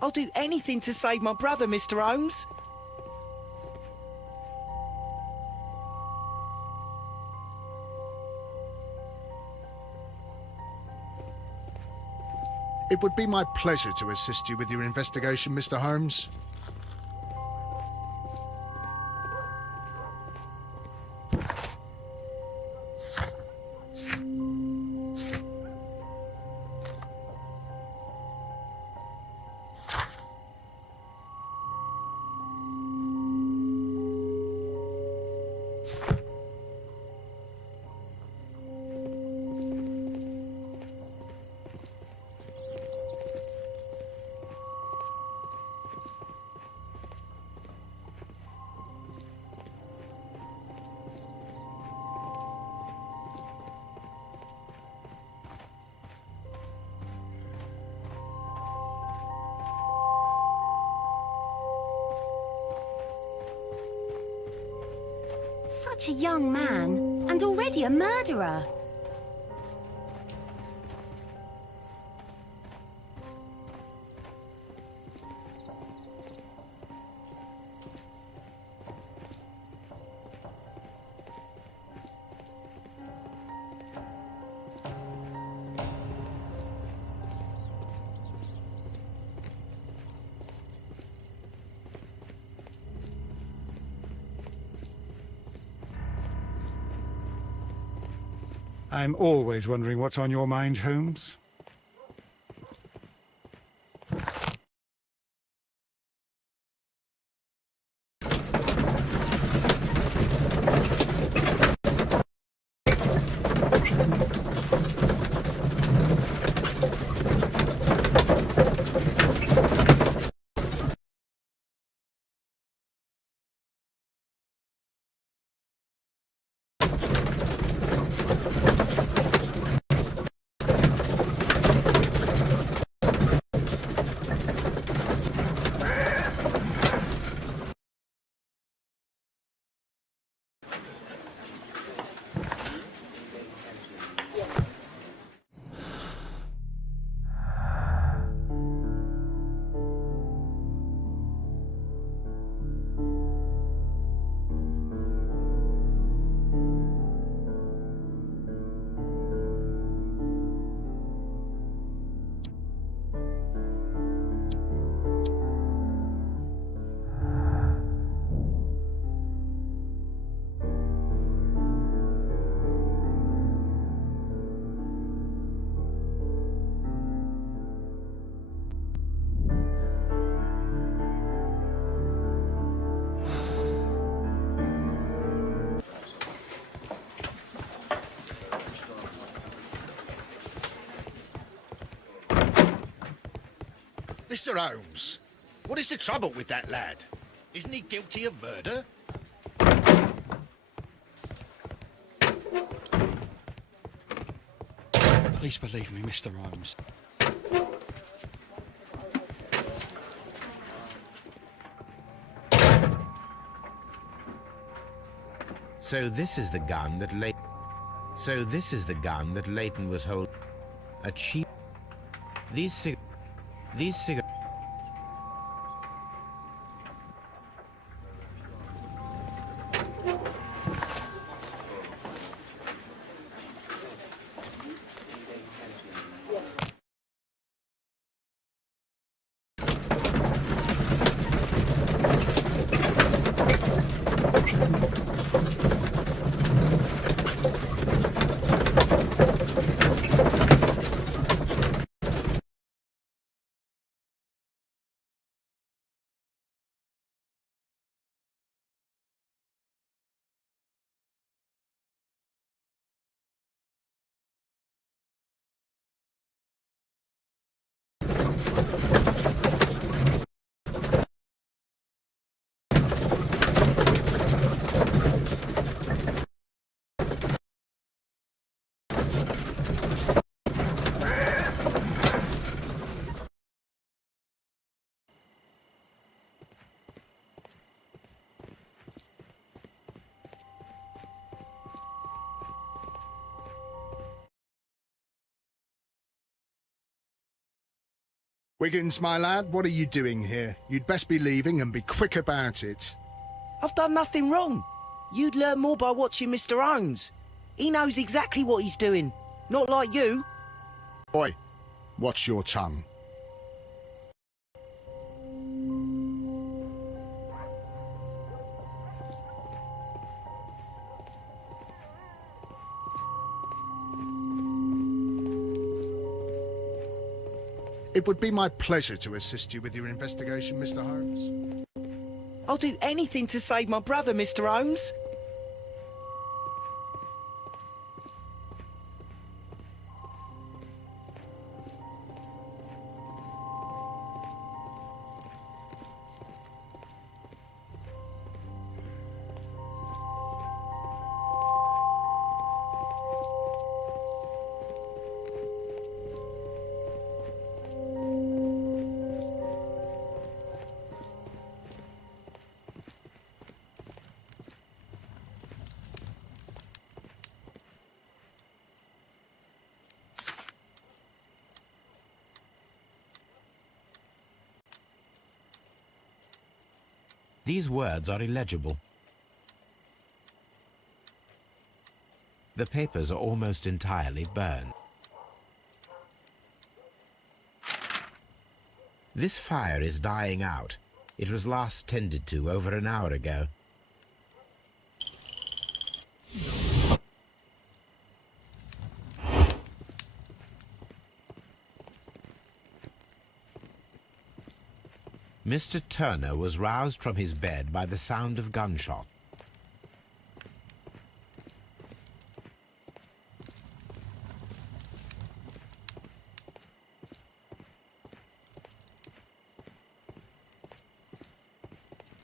I'll do anything to save my brother, Mr. Holmes. It would be my pleasure to assist you with your investigation, Mr. Holmes. Such a young man, and already a murderer. I'm always wondering what's on your mind, Holmes. Mr. Holmes, what is the trouble with that lad? Isn't he guilty of murder? Please believe me, Mr. Holmes. So this is the gun that Leighton was holding. A cheap. These Wiggins, my lad, what are you doing here? You'd best be leaving and be quick about it. I've done nothing wrong. You'd learn more by watching Mr. Holmes. He knows exactly what he's doing. Not like you. Boy, watch your tongue. It would be my pleasure to assist you with your investigation, Mr. Holmes. I'll do anything to save my brother, Mr. Holmes. These words are illegible. The papers are almost entirely burned. This fire is dying out. It was last tended to over an hour ago. Mr. Turner was roused from his bed by the sound of gunshot.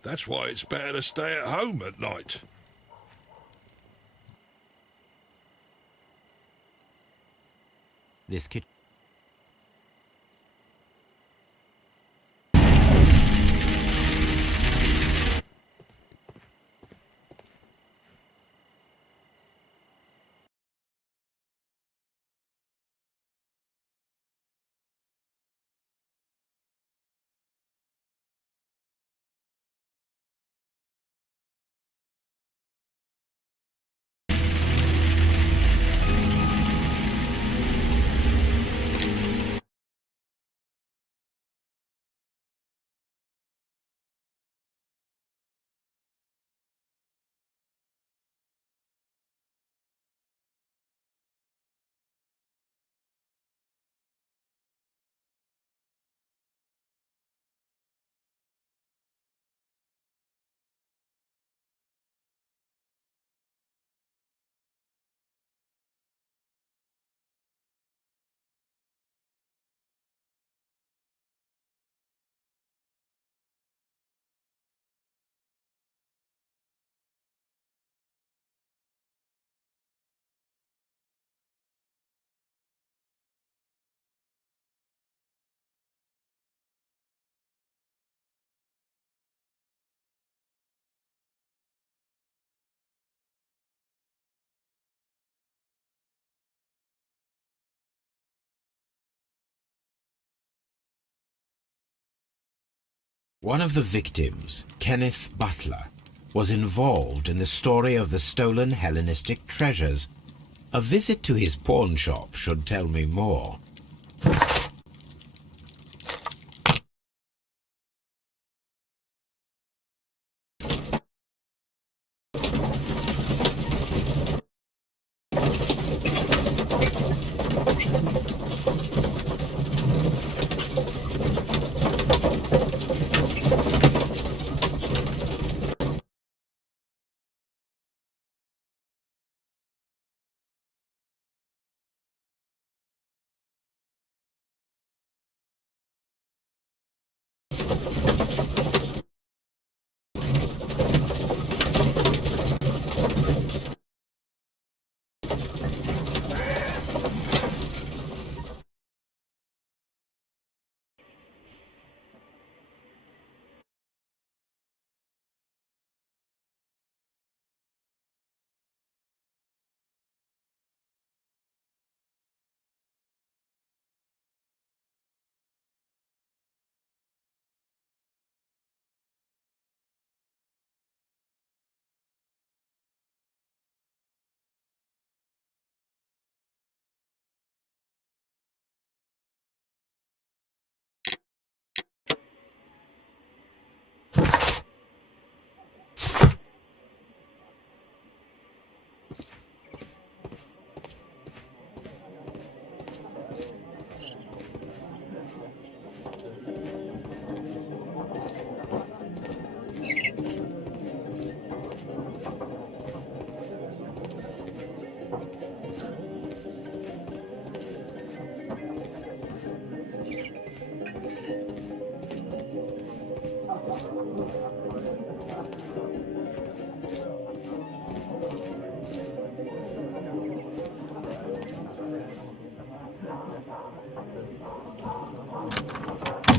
That's why it's better to stay at home at night. This kitchen. One of the victims, Kenneth Butler, was involved in the story of the stolen Hellenistic treasures. A visit to his pawn shop should tell me more.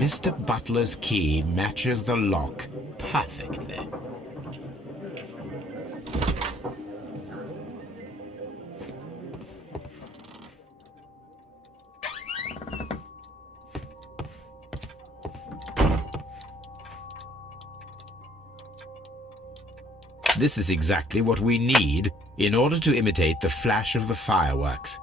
Mr. Butler's key matches the lock perfectly. This is exactly what we need in order to imitate the flash of the fireworks.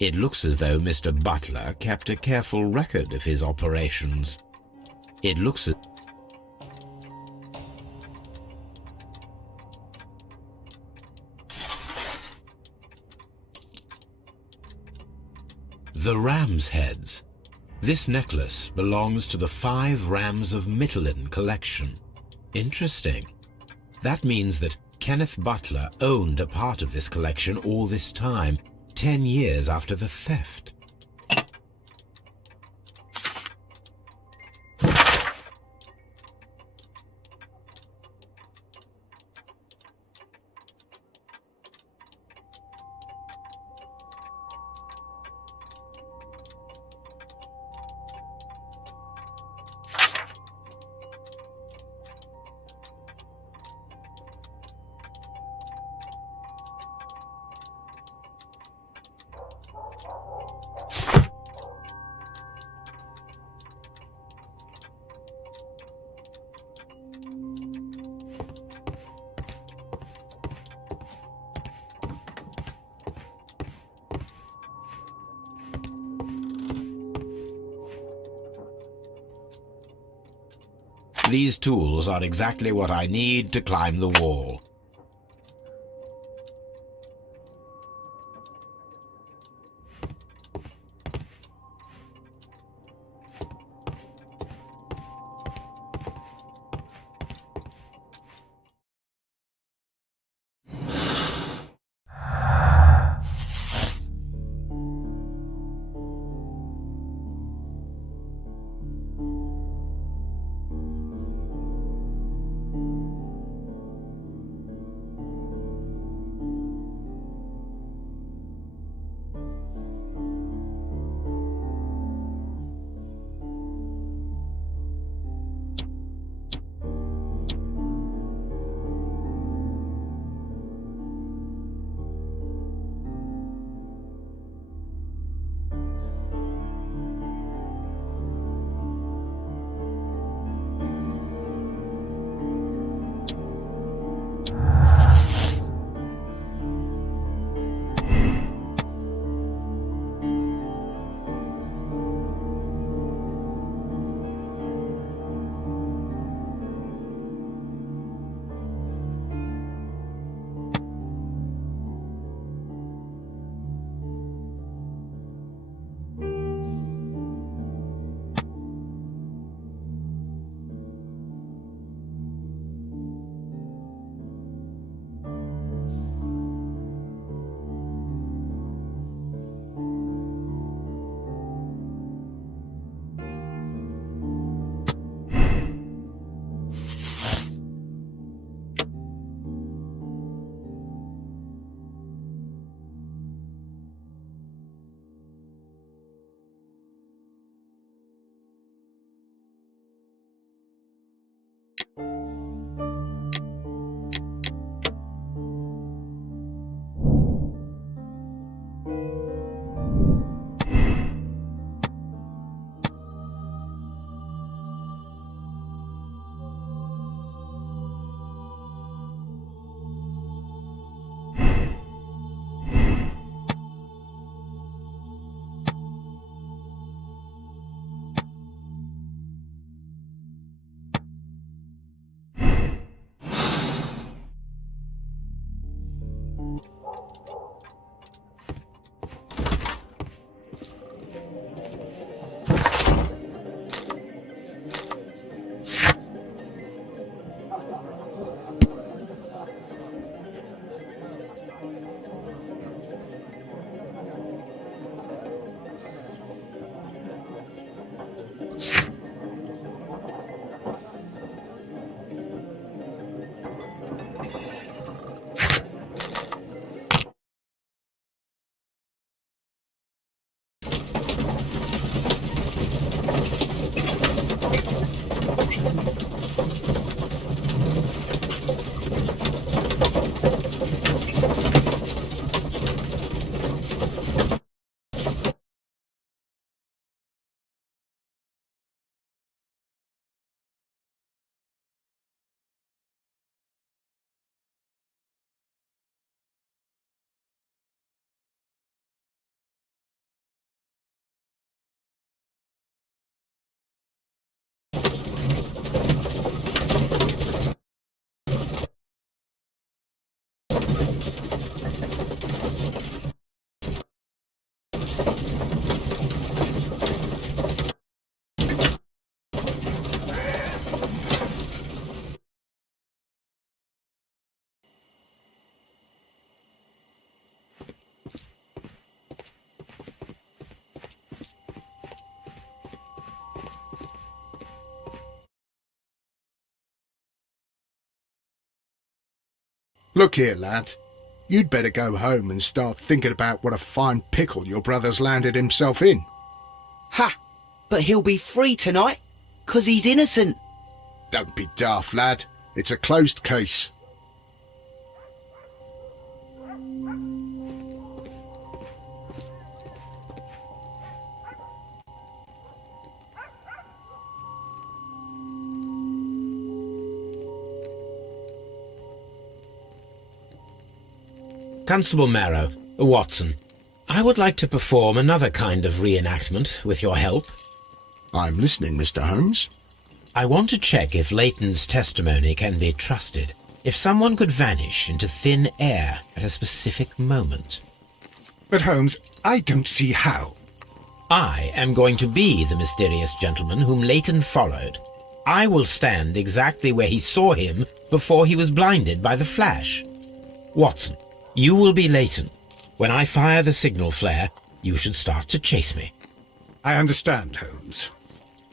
It looks as though Mr. Butler kept a careful record of his operations. It looks as the ram's heads. This necklace belongs to the 5 rams of Mittelin collection. Interesting. That means that Kenneth Butler owned a part of this collection all this time, 10 years after the theft. These tools are exactly what I need to climb the wall. Look here, lad. You'd better go home and start thinking about what a fine pickle your brother's landed himself in. Ha! But he'll be free tonight, 'cause he's innocent. Don't be daft, lad. It's a closed case. Constable Marrow, Watson, I would like to perform another kind of reenactment with your help. I'm listening, Mr. Holmes. I want to check if Leighton's testimony can be trusted. If someone could vanish into thin air at a specific moment. But Holmes, I don't see how. I am going to be the mysterious gentleman whom Leighton followed. I will stand exactly where he saw him before he was blinded by the flash. Watson, you will be Leighton. When I fire the signal flare, you should start to chase me. I understand, Holmes.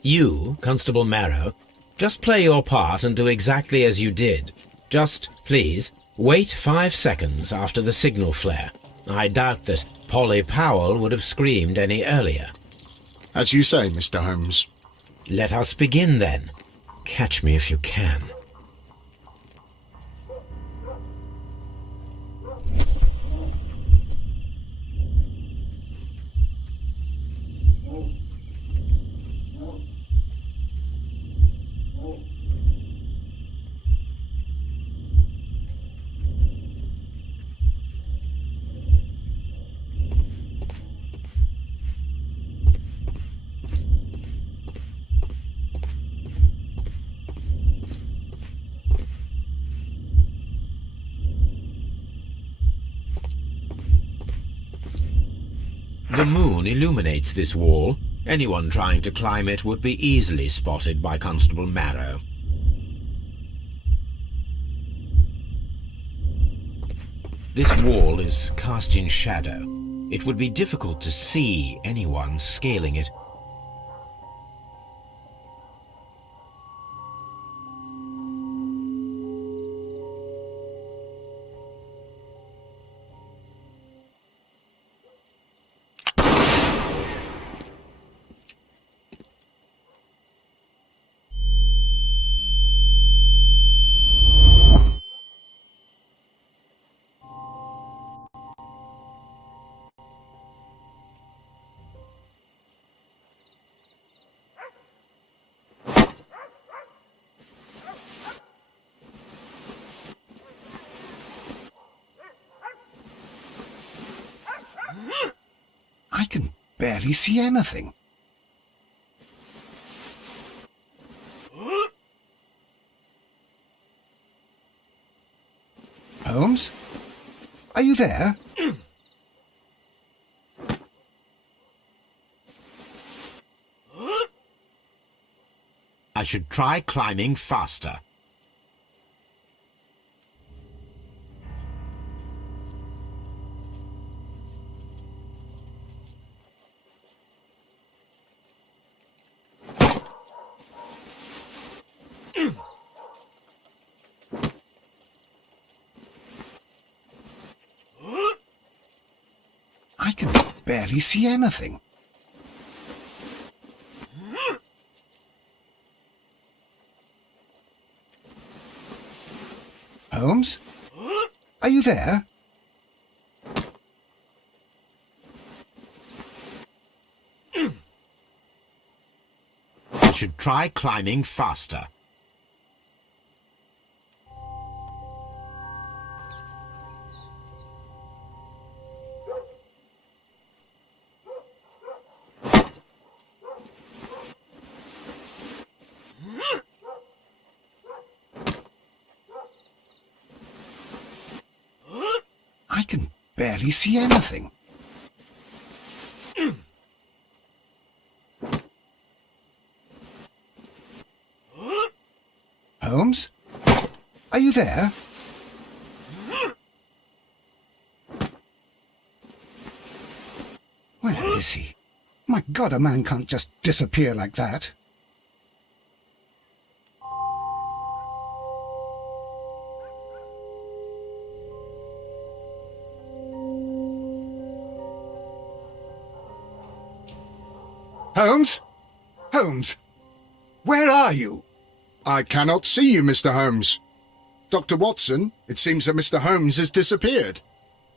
You, Constable Marrow, just play your part and do exactly as you did. Just, please, wait 5 seconds after the signal flare. I doubt that Polly Powell would have screamed any earlier. As you say, Mr. Holmes. Let us begin, then. Catch me if you can. The moon illuminates this wall. Anyone trying to climb it would be easily spotted by Constable Marrow. This wall is cast in shadow. It would be difficult to see anyone scaling it. I can barely see anything. Holmes? Are you there? I should try climbing faster. I can barely see anything. Holmes? Are you there? I should try climbing faster. I can barely see anything. Holmes? Are you there? Where is he? My God, a man can't just disappear like that. Holmes? Holmes? Where are you? I cannot see you, Mr. Holmes. Dr. Watson, it seems that Mr. Holmes has disappeared.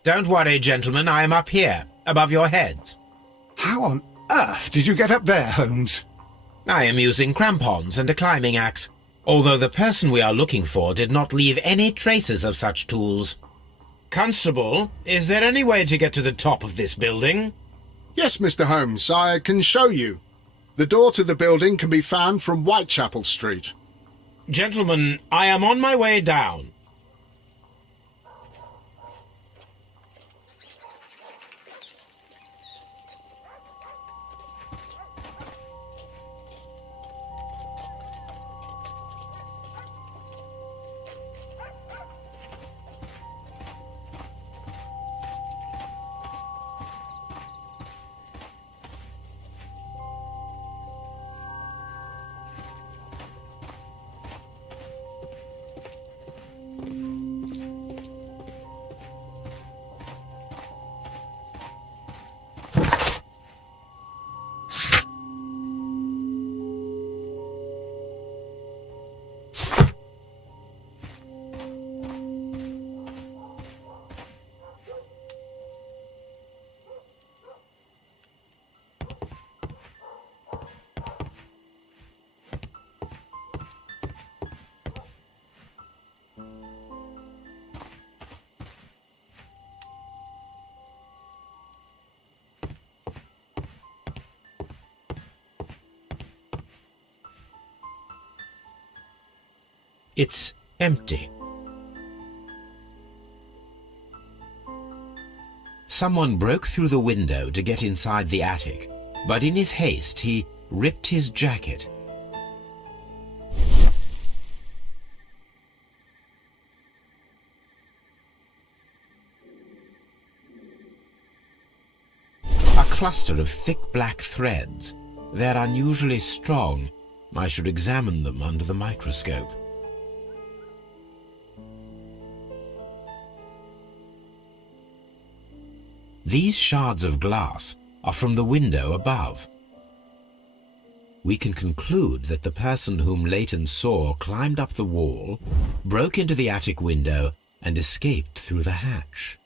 Don't worry, gentlemen. I am up here, above your heads. How on earth did you get up there, Holmes? I am using crampons and a climbing axe, although the person we are looking for did not leave any traces of such tools. Constable, is there any way to get to the top of this building? Yes, Mr. Holmes, I can show you. The door to the building can be found from Whitechapel Street. Gentlemen, I am on my way down. It's empty. Someone broke through the window to get inside the attic, but in his haste he ripped his jacket. A cluster of thick black threads. They're unusually strong. I should examine them under the microscope. These shards of glass are from the window above. We can conclude that the person whom Leighton saw climbed up the wall, broke into the attic window, and escaped through the hatch.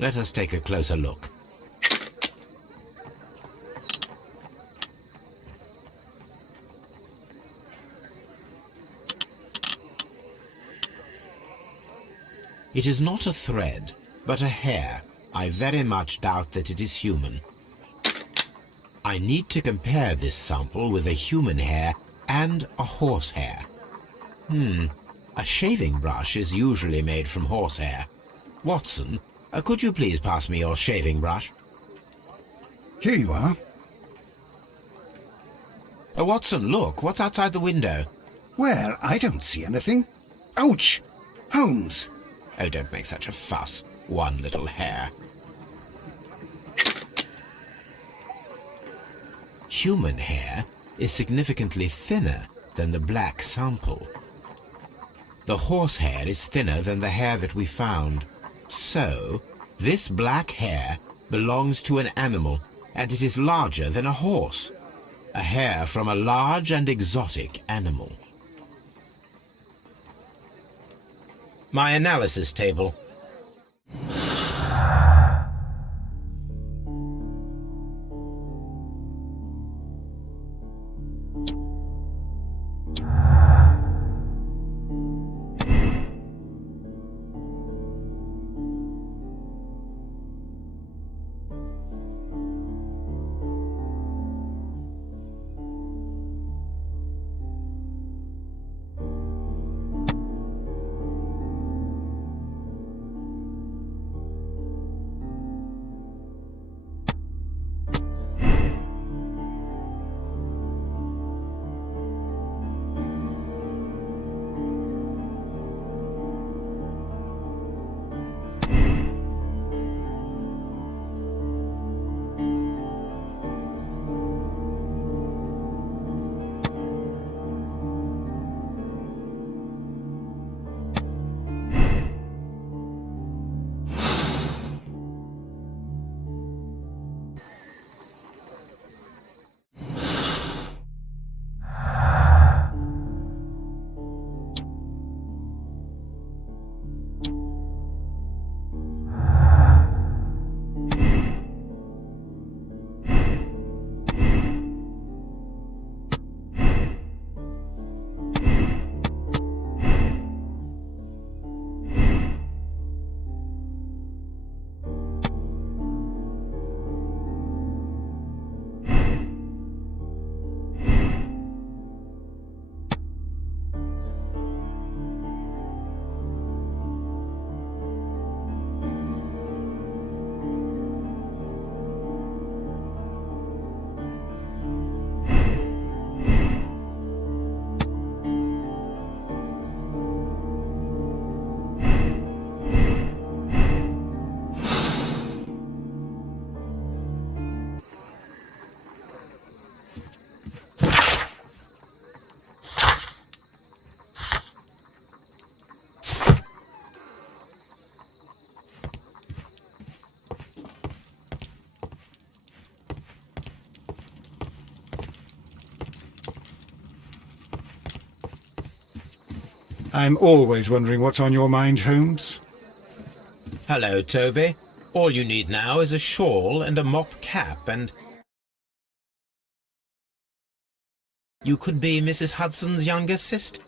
Let us take a closer look. It is not a thread, but a hair. I very much doubt that it is human. I need to compare this sample with a human hair and a horse hair. A shaving brush is usually made from horsehair. Watson, could you please pass me your shaving brush? Here you are. Watson, look, what's outside the window? Well, I don't see anything. Ouch! Holmes! Oh, don't make such a fuss. One little hair. Human hair is significantly thinner than the black sample. The horsehair is thinner than the hair that we found. So, this black hair belongs to an animal, and it is larger than a horse. A hair from a large and exotic animal. My analysis table. I'm always wondering what's on your mind, Holmes. Hello, Toby. All you need now is a shawl and a mop cap, and you could be Mrs. Hudson's younger sister.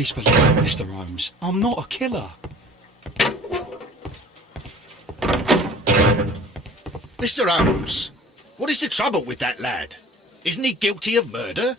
Please believe me, Mr. Holmes. I'm not a killer. Mr. Holmes, what is the trouble with that lad? Isn't he guilty of murder?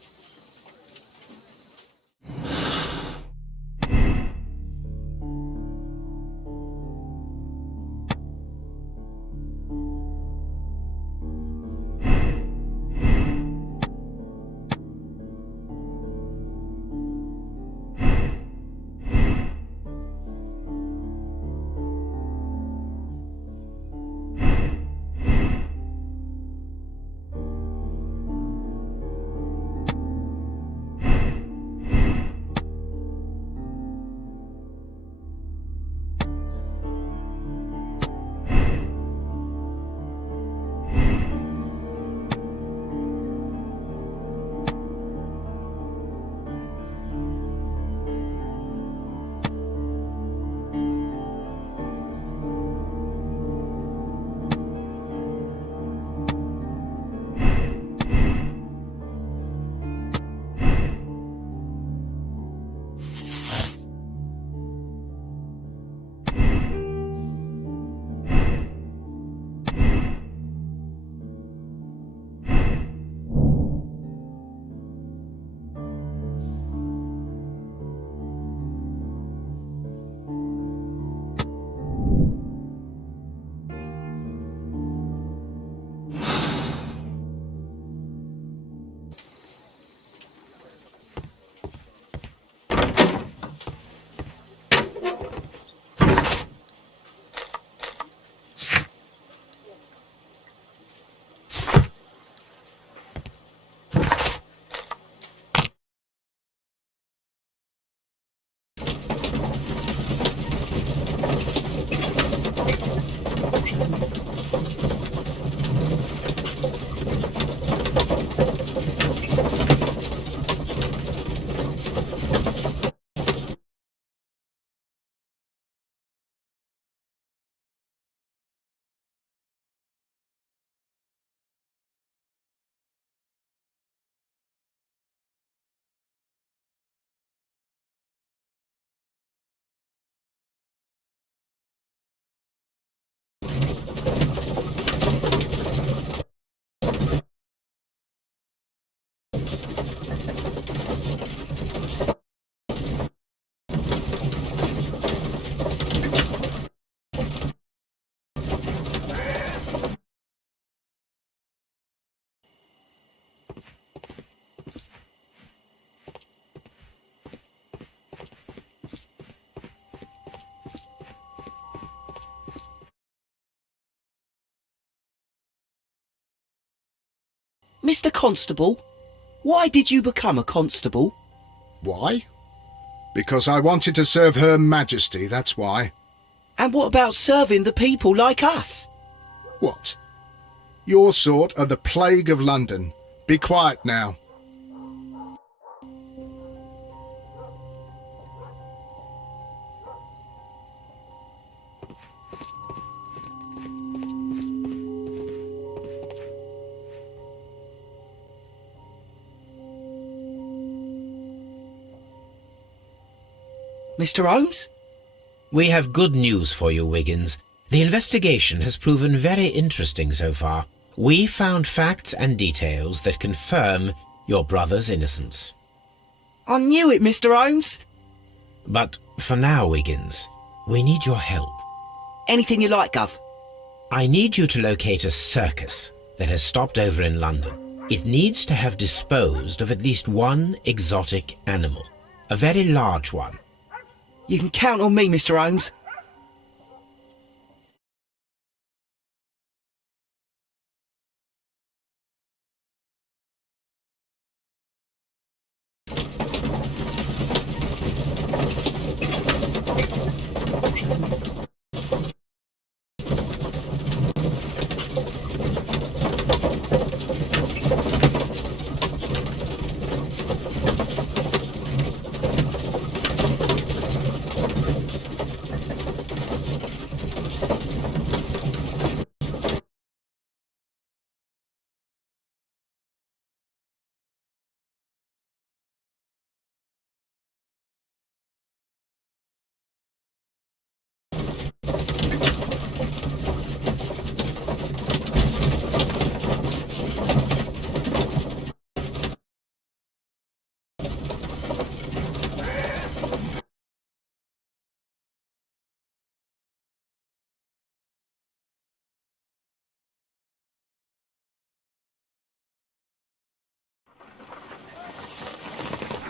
Mr. Constable, why did you become a constable? Why? Because I wanted to serve Her Majesty, that's why. And what about serving the people like us? What? Your sort are the plague of London. Be quiet now. Mr. Holmes? We have good news for you, Wiggins. The investigation has proven very interesting so far. We found facts and details that confirm your brother's innocence. I knew it, Mr. Holmes. But for now, Wiggins, we need your help. Anything you like, Gov. I need you to locate a circus that has stopped over in London. It needs to have disposed of at least one exotic animal, a very large one. You can count on me, Mr. Holmes.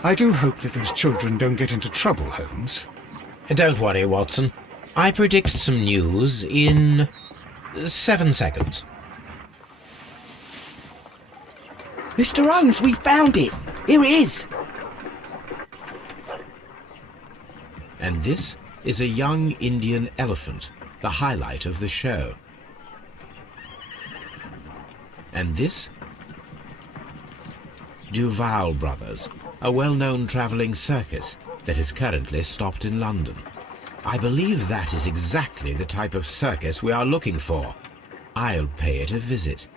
I do hope that those children don't get into trouble, Holmes. Don't worry, Watson. I predict some news in 7 seconds. Mr. Holmes, we found it. Here it is. And this is a young Indian elephant, the highlight of the show. And this? Duval Brothers, a well-known travelling circus that is currently stopped in London. I believe that is exactly the type of circus we are looking for. I'll pay it a visit.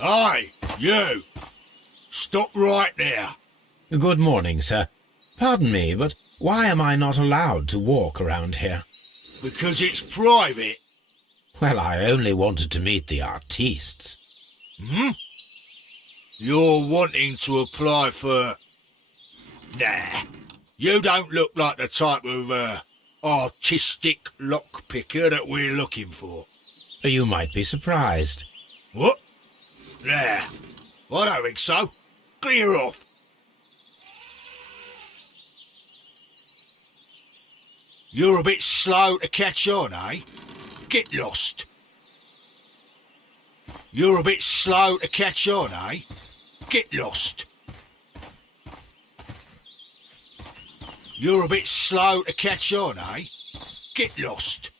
Aye, you! Stop right there! Good morning, sir. Pardon me, but why am I not allowed to walk around here? Because it's private. Well, I only wanted to meet the artistes. Hmm? You're wanting to apply for... Nah, you don't look like the type of, artistic lockpicker that we're looking for. You might be surprised. What? Nah, I don't think so. Clear off. You're a bit slow to catch on, eh? Get lost. You're a bit slow to catch on, eh? Get lost. You're a bit slow to catch on, eh? Get lost.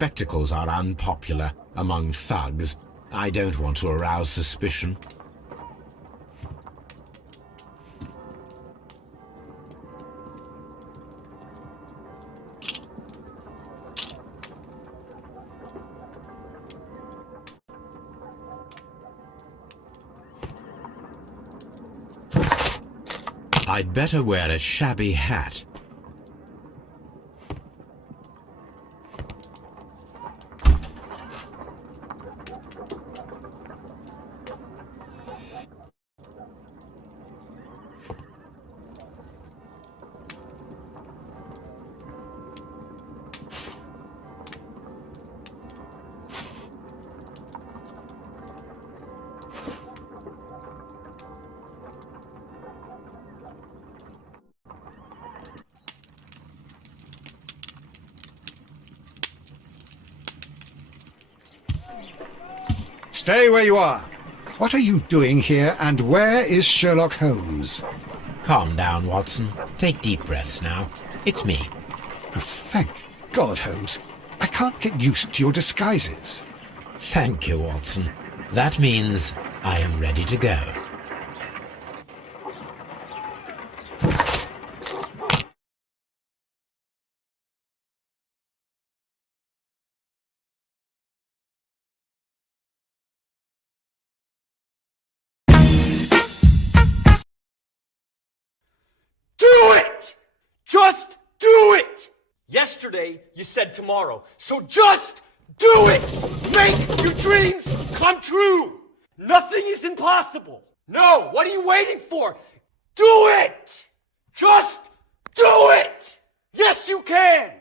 spectacles are unpopular among thugs, I don't want to arouse suspicion. I'd better wear a shabby hat. Stay where you are. What are you doing here, and where is Sherlock Holmes? Calm down, Watson. Take deep breaths now. It's me. Oh, thank God, Holmes. I can't get used to your disguises. Thank you, Watson. That means I am ready to go. Do it! Just do it! Yesterday, you said tomorrow, so just do it! Make your dreams come true! Nothing is impossible! No, what are you waiting for? Do it! Just do it! Yes, you can!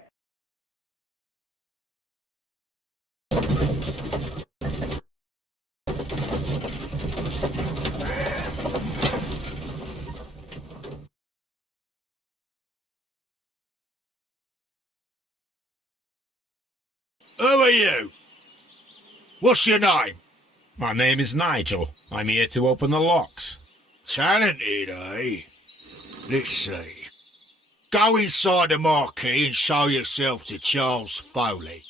Who are you? What's your name? My name is Nigel. I'm here to open the locks. Talented, eh? Let's see. Go inside the marquee and show yourself to Charles Foley.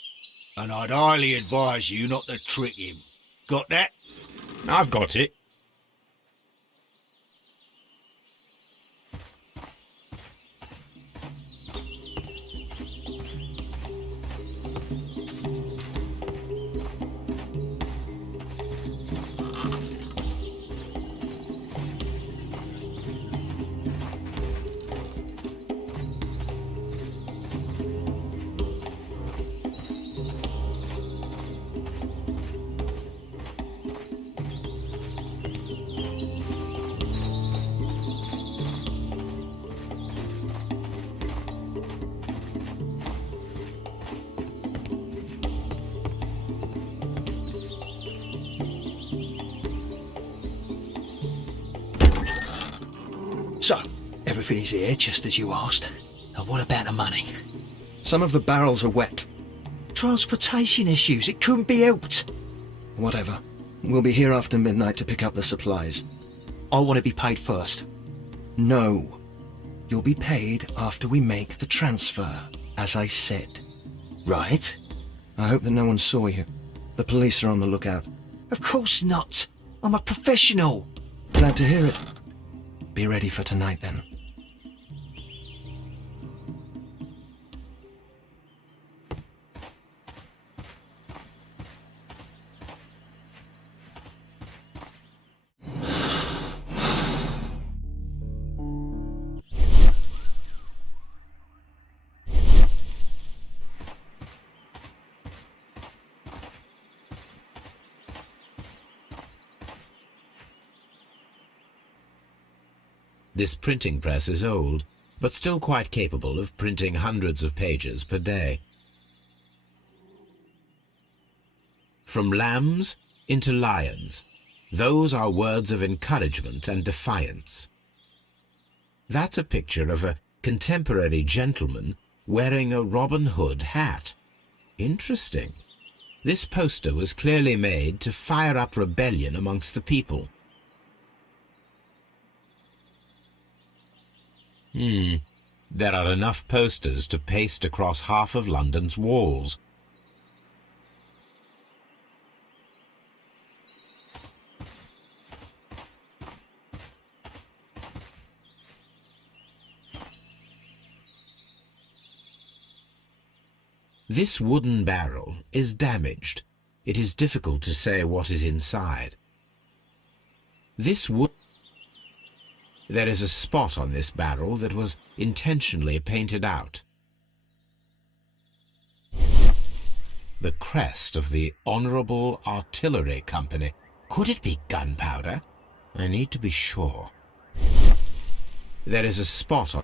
And I'd highly advise you not to trick him. Got that? I've got it. So, everything is here, just as you asked. And what about the money? Some of the barrels are wet. Transportation issues, it couldn't be helped. Whatever. We'll be here after midnight to pick up the supplies. I want to be paid first. No. You'll be paid after we make the transfer, as I said. Right? I hope that no one saw you. The police are on the lookout. Of course not. I'm a professional. Glad to hear it. Be ready for tonight, then. This printing press is old, but still quite capable of printing hundreds of pages per day. From lambs into lions, those are words of encouragement and defiance. That's a picture of a contemporary gentleman wearing a Robin Hood hat. Interesting. This poster was clearly made to fire up rebellion amongst the people. There are enough posters to paste across half of London's walls. This wooden barrel is damaged. It is difficult to say what is inside. There is a spot on this barrel that was intentionally painted out. The crest of the Honourable Artillery Company. Could it be gunpowder? I need to be sure. There is a spot on...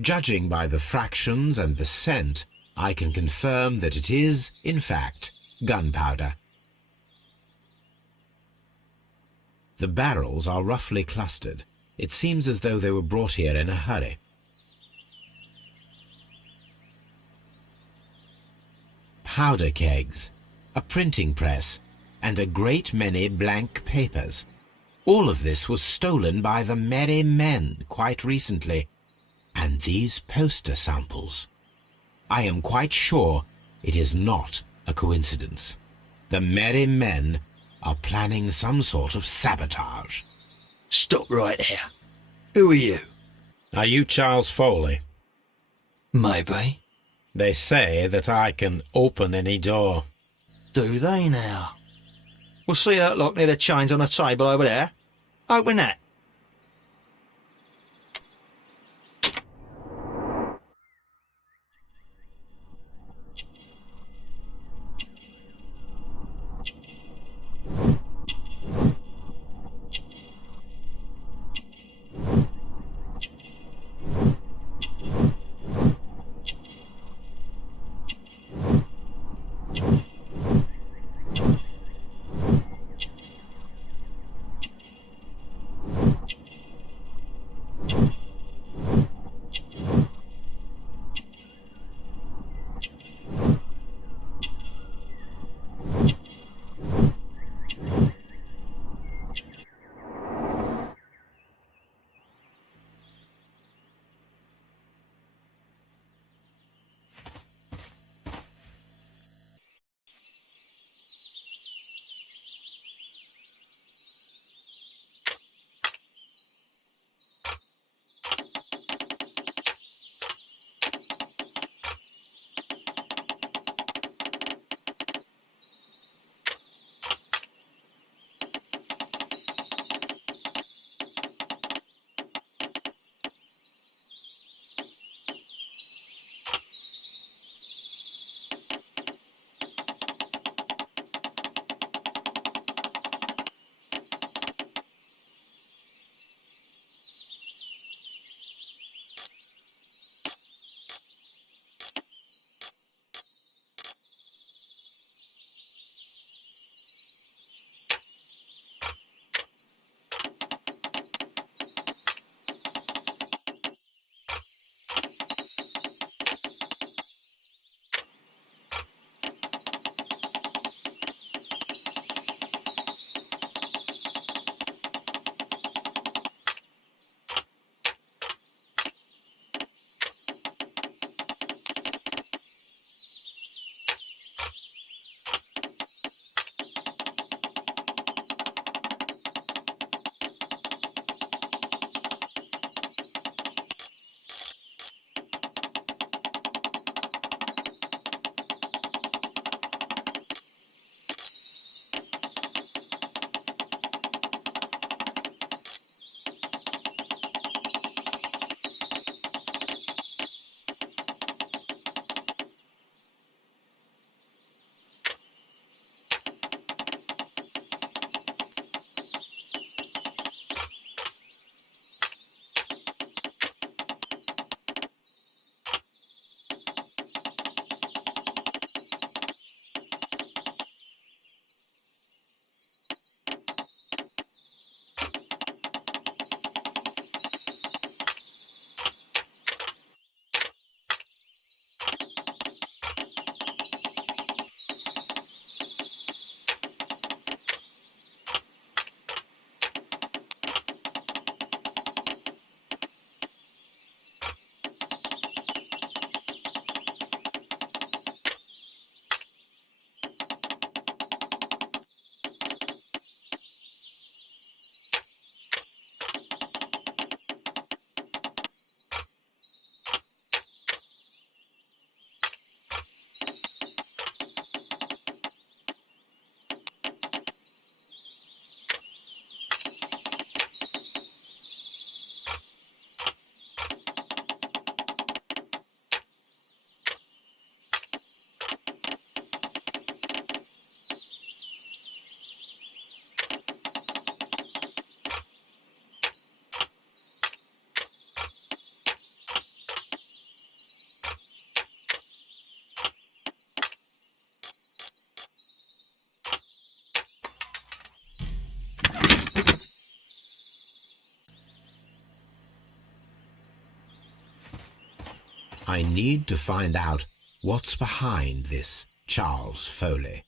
Judging by the fractions and the scent, I can confirm that it is, in fact, gunpowder. The barrels are roughly clustered. It seems as though they were brought here in a hurry. Powder kegs, a printing press, and a great many blank papers. All of this was stolen by the Merry Men quite recently. And these poster samples. I am quite sure it is not a coincidence. The Merry Men are planning some sort of sabotage. Stop right there. Who are you? Are you Charles Foley? Maybe. They say that I can open any door. Do they now? We'll see that lock near the chains on a table over there. Open that. I need to find out what's behind this Charles Foley.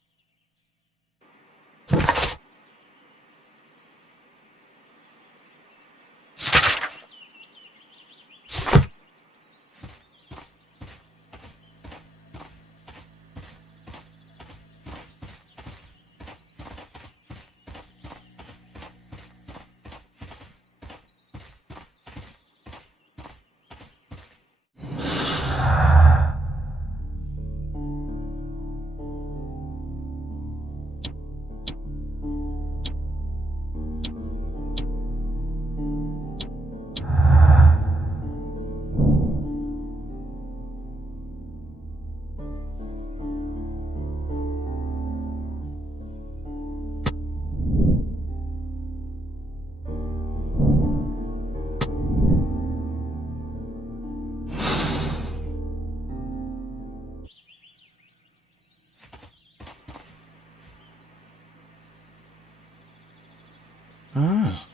Oh,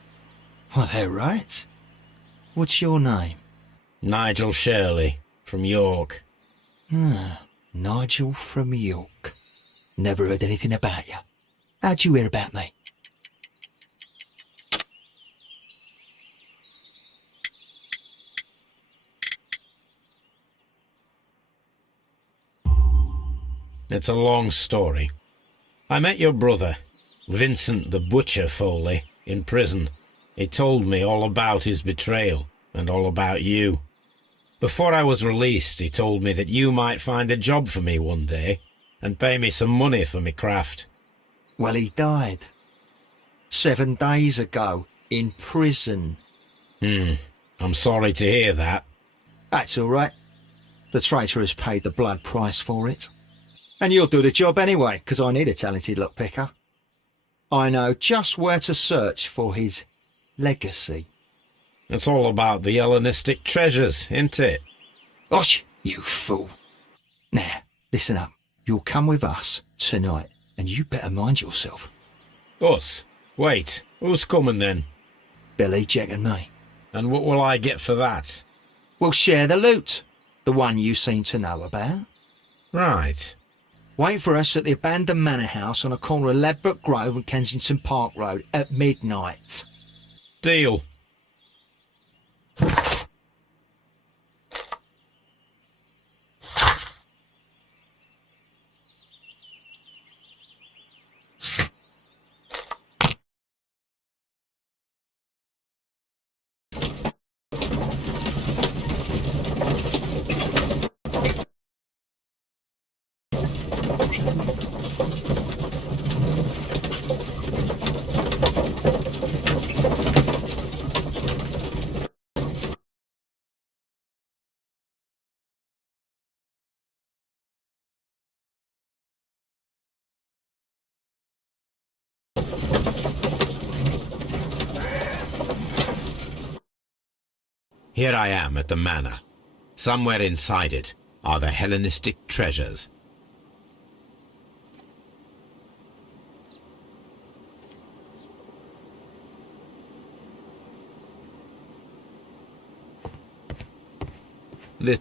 well, they're right. What's your name? Nigel Shirley, from York. Ah, Nigel from York. Never heard anything about you. How'd you hear about me? It's a long story. I met your brother, Vincent the Butcher Foley, in prison. He told me all about his betrayal and all about you. Before I was released, he told me that you might find a job for me one day and pay me some money for me craft. Well, he died 7 days ago in prison. I'm sorry to hear that. That's all right. The traitor has paid the blood price for it. And you'll do the job anyway, because I need a talented lockpicker. I know just where to search for his legacy. It's all about the Hellenistic treasures, isn't it? Osh, you fool. Now, listen up. You'll come with us tonight, and you better mind yourself. Us? Wait, who's coming then? Billy, Jack and me. And what will I get for that? We'll share the loot. The one you seem to know about. Right. Wait for us at the abandoned manor house on a corner of Ladbroke Grove and Kensington Park Road at midnight. Deal. Here I am at the manor. Somewhere inside it are the Hellenistic treasures. This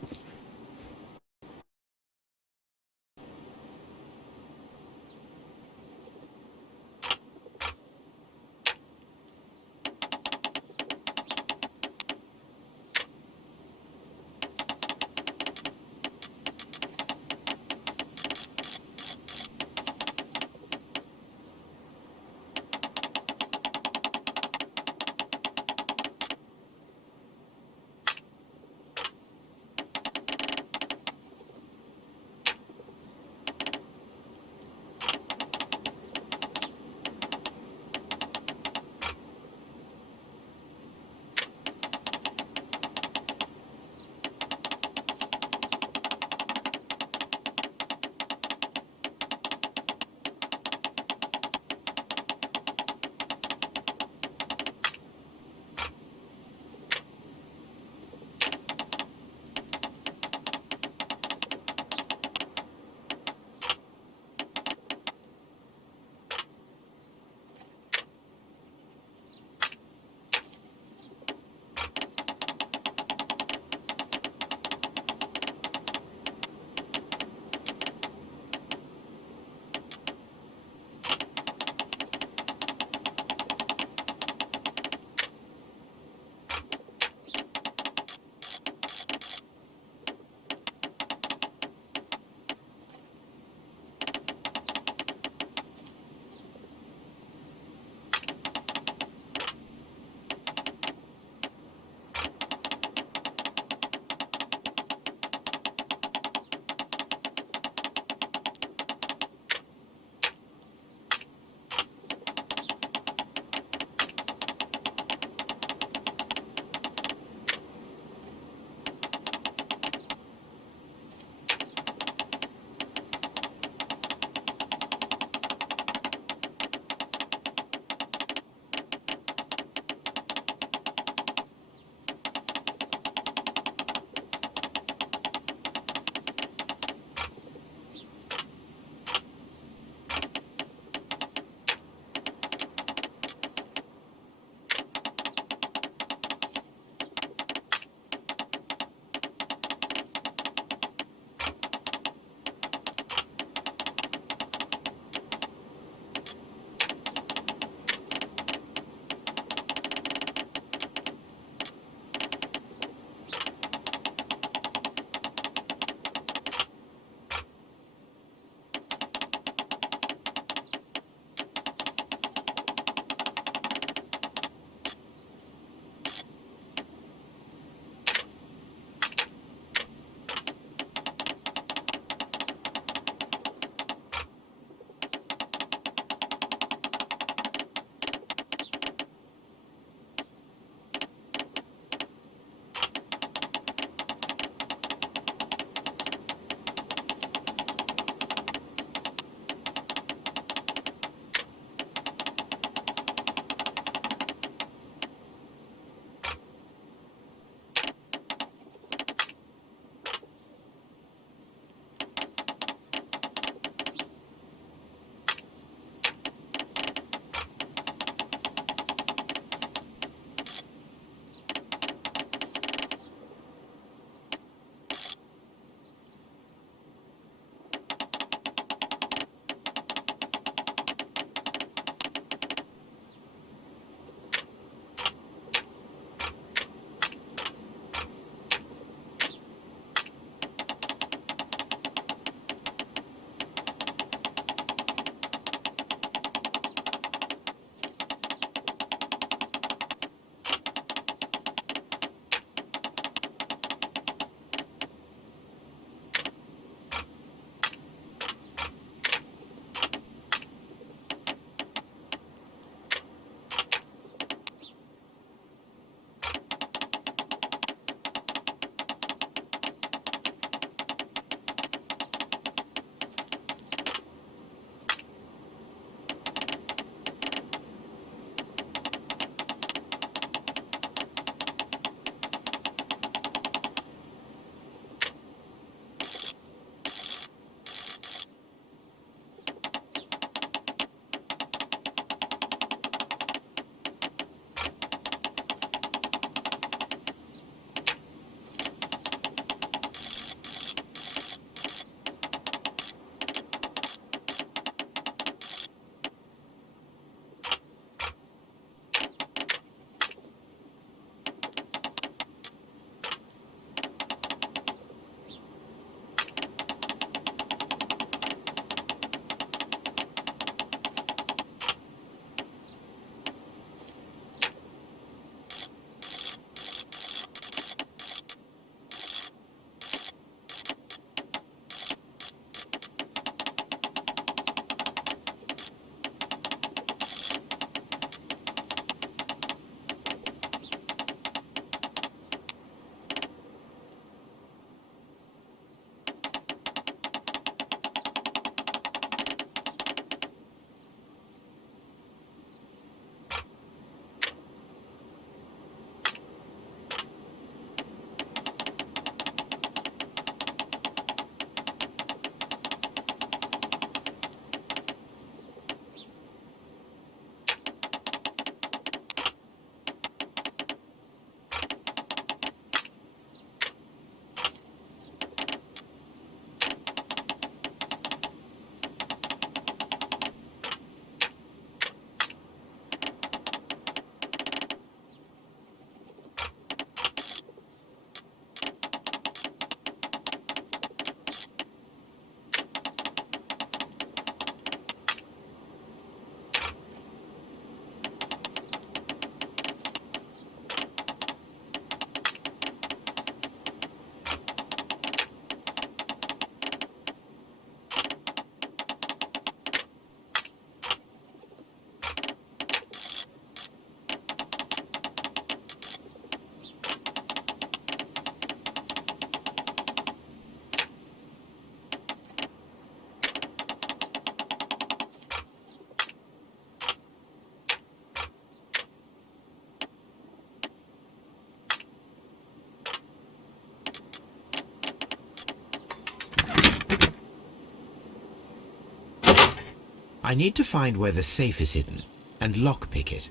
I need to find where the safe is hidden and lockpick it.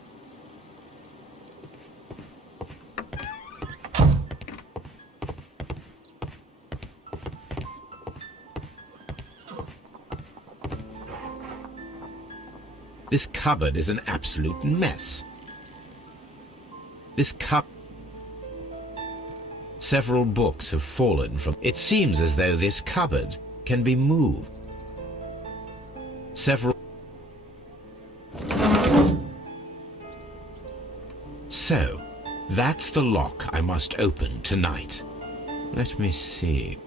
This cupboard is an absolute mess. Several books have fallen from... It seems as though this cupboard can be moved. So, that's the lock I must open tonight. Let me see.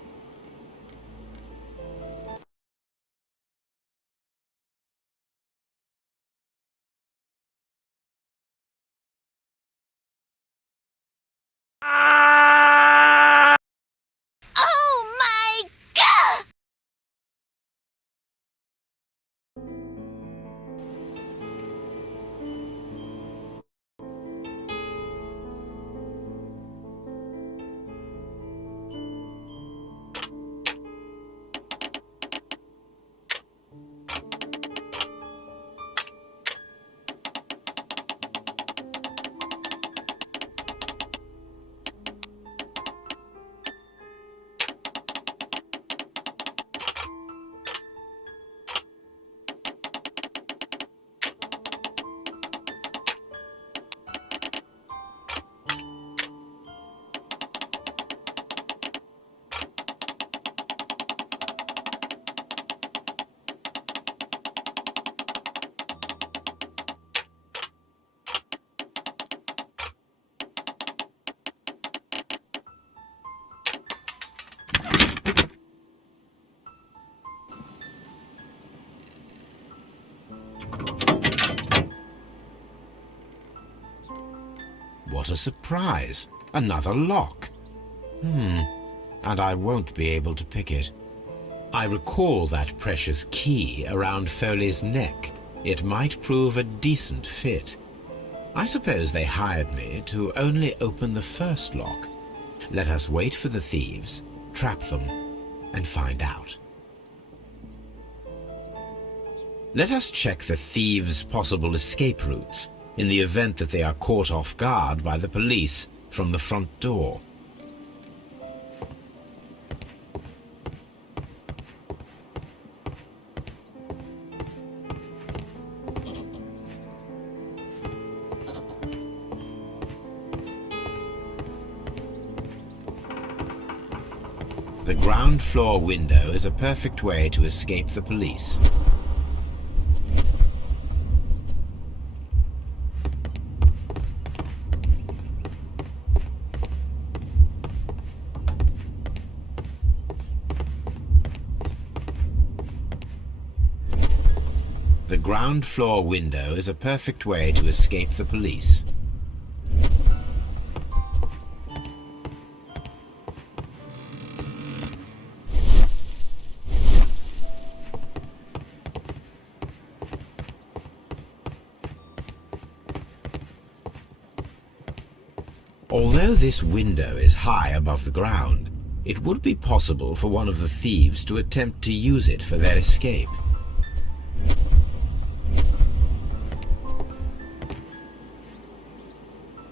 Oh my god! What a surprise! Another lock. And I won't be able to pick it. I recall that precious key around Foley's neck. It might prove a decent fit. I suppose they hired me to only open the first lock. Let us wait for the thieves, trap them, and find out. Let us check the thieves' possible escape routes in the event that they are caught off guard by the police from the front door. The ground floor window is a perfect way to escape the police. The ground floor window is a perfect way to escape the police. Although this window is high above the ground, it would be possible for one of the thieves to attempt to use it for their escape.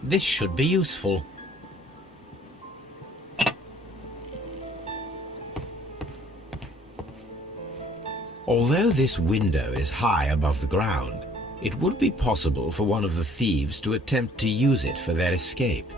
This should be useful. Although this window is high above the ground, it would be possible for one of the thieves to attempt to use it for their escape.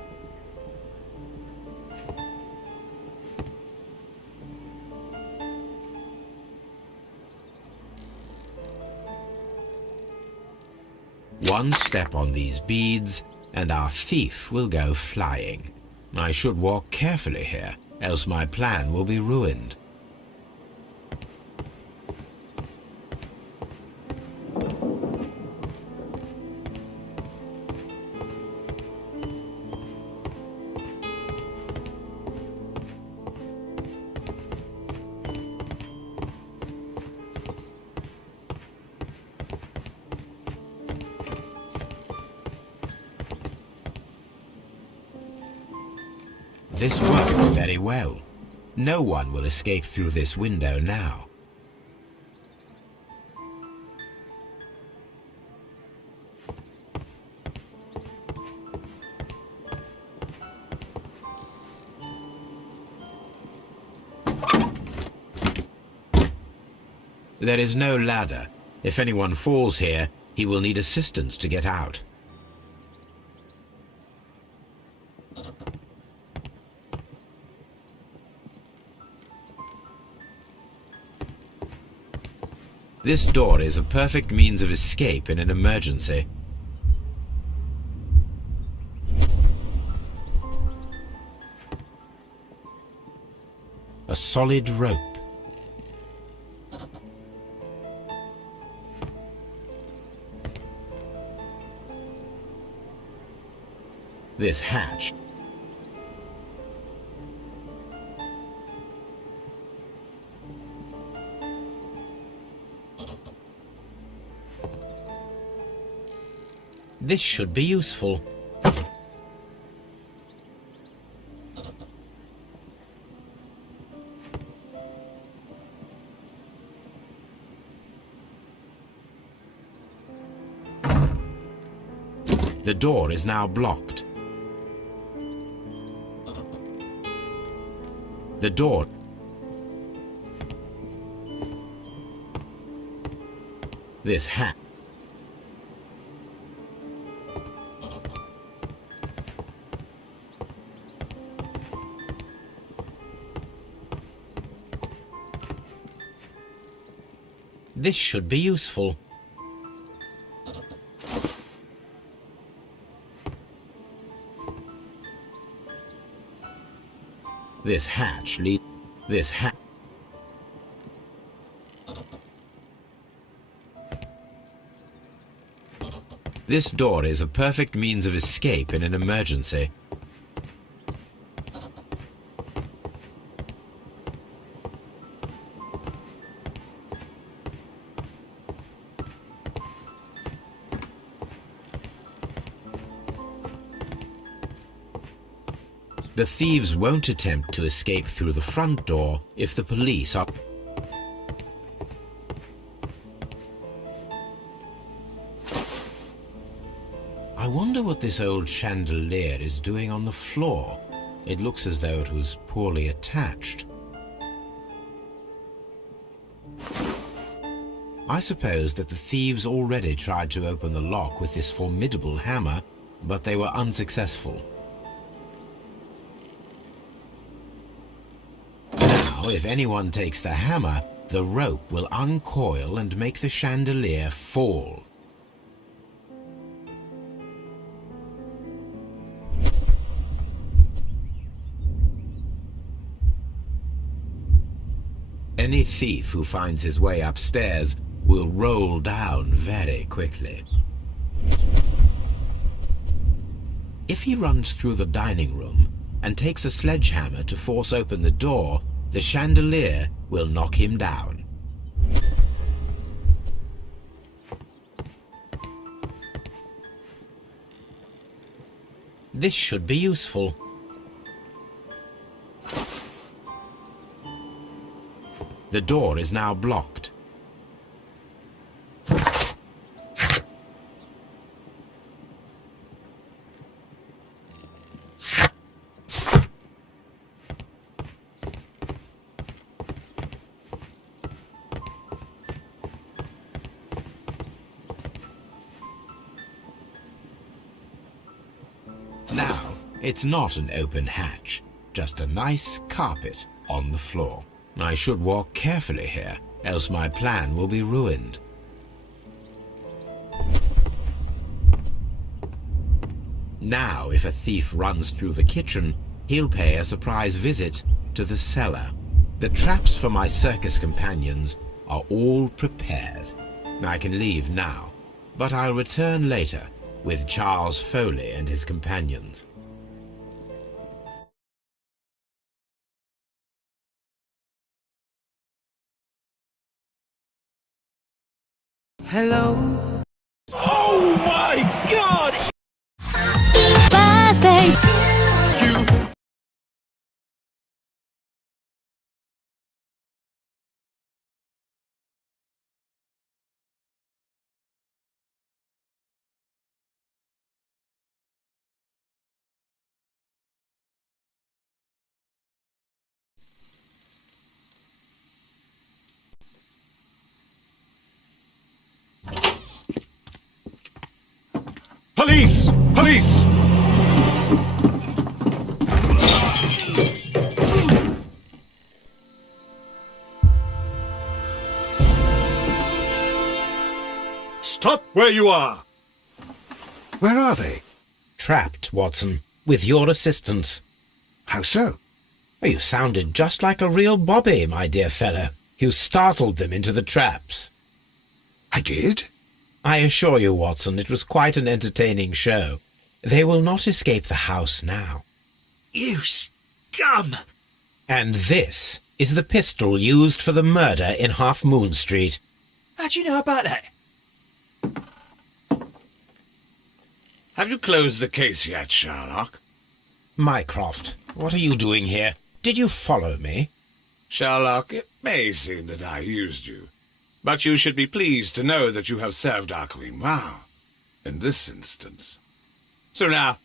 One step on these beads, and our thief will go flying. I should walk carefully here, else my plan will be ruined. This works very well. No one will escape through this window now. There is no ladder. If anyone falls here, he will need assistance to get out. This door is a perfect means of escape in an emergency. A solid rope. This hatch. This should be useful. The door is now blocked. The door. This hat. This should be useful. This hatch leads. This hatch. This door is a perfect means of escape in an emergency. The thieves won't attempt to escape through the front door if the police are... I wonder what this old chandelier is doing on the floor. It looks as though it was poorly attached. I suppose that the thieves already tried to open the lock with this formidable hammer, but they were unsuccessful. Now, if anyone takes the hammer, the rope will uncoil and make the chandelier fall. Any thief who finds his way upstairs will roll down very quickly. If he runs through the dining room and takes a sledgehammer to force open the door, the chandelier will knock him down. This should be useful. The door is now blocked. Now, it's not an open hatch, just a nice carpet on the floor. I should walk carefully here, else my plan will be ruined. Now, if a thief runs through the kitchen, he'll pay a surprise visit to the cellar. The traps for my circus companions are all prepared. I can leave now, but I'll return later with Charles Foley and his companions. Hello. Oh my God! Birthday. Police! Police! Stop where you are! Where are they? Trapped, Watson, with your assistance. How so? You sounded just like a real bobby, my dear fellow. You startled them into the traps. I did? I assure you, Watson, it was quite an entertaining show. They will not escape the house now. You scum! And this is the pistol used for the murder in Half Moon Street. How do you know about that? Have you closed the case yet, Sherlock? Mycroft, what are you doing here? Did you follow me? Sherlock, it may seem that I used you, but you should be pleased to know that you have served our Queen well, in this instance. So now,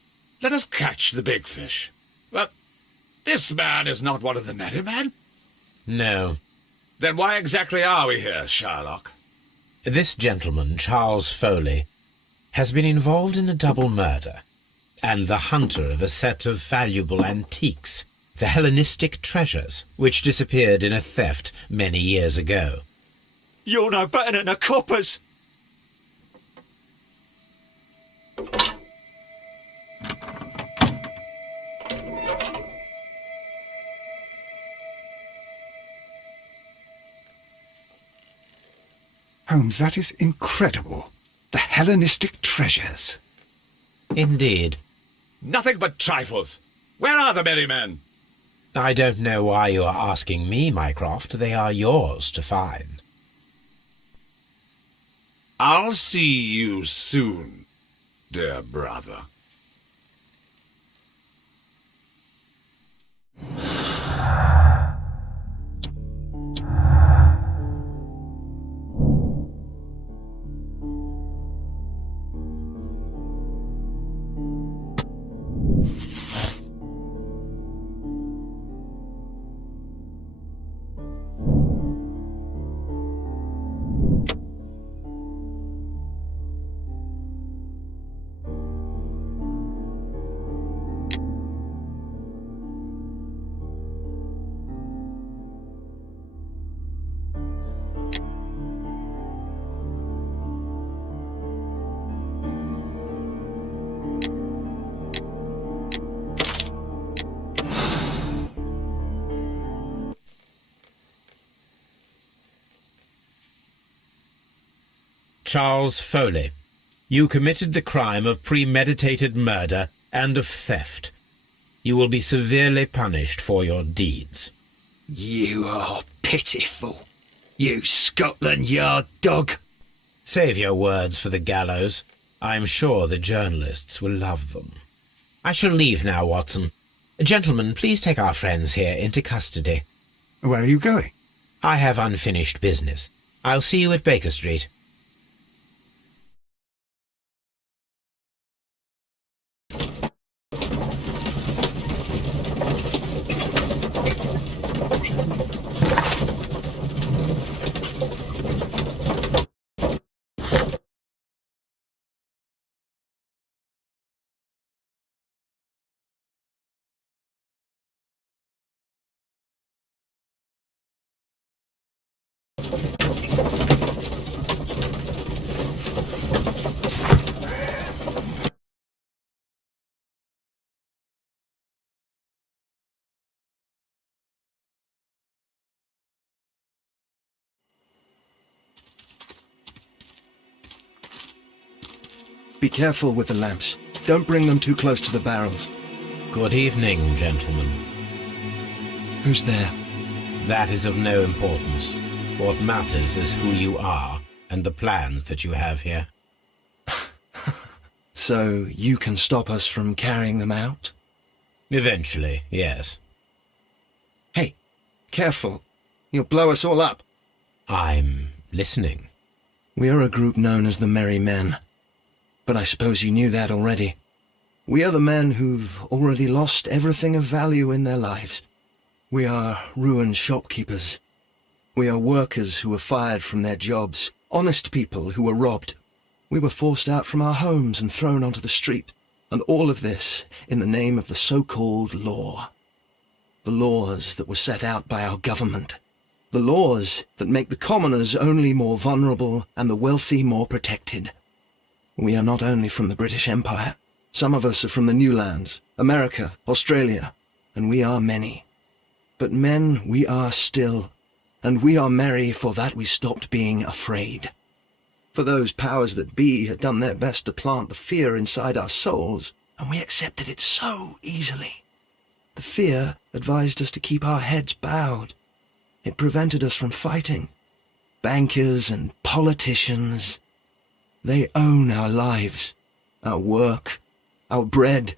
let us catch the big fish. But this man is not one of the merry men? No. Then why exactly are we here, Sherlock? This gentleman, Charles Foley, has been involved in a double murder, and the hunter of a set of valuable antiques, the Hellenistic treasures, which disappeared in a theft many years ago. You're no better than the coppers! Holmes, that is incredible. The Hellenistic treasures. Indeed. Nothing but trifles. Where are the merry men? I don't know why you are asking me, Mycroft. They are yours to find. I'll see you soon, dear brother. Charles Foley, you committed the crime of premeditated murder and of theft. You will be severely punished for your deeds. You are pitiful, you Scotland Yard dog. Save your words for the gallows. I'm sure the journalists will love them. I shall leave now, Watson. Gentlemen, please take our friends here into custody. Where are you going? I have unfinished business. I'll see you at Baker Street. Be careful with the lamps. Don't bring them too close to the barrels. Good evening, gentlemen. Who's there? That is of no importance. What matters is who you are and the plans that you have here. So you can stop us from carrying them out? Eventually, yes. Hey, careful. You'll blow us all up. I'm listening. We are a group known as the Merry Men. But I suppose you knew that already. We are the men who've already lost everything of value in their lives. We are ruined shopkeepers. We are workers who were fired from their jobs. Honest people who were robbed. We were forced out from our homes and thrown onto the street, and all of this in the name of the so-called law. The laws that were set out by our government. The laws that make the commoners only more vulnerable and the wealthy more protected. We are not only from the British Empire. Some of us are from the New Lands, America, Australia, and we are many. But men we are still, and we are merry for that we stopped being afraid. For those powers that be had done their best to plant the fear inside our souls, and we accepted it so easily. The fear advised us to keep our heads bowed. It prevented us from fighting. Bankers and politicians, they own our lives, our work, our bread,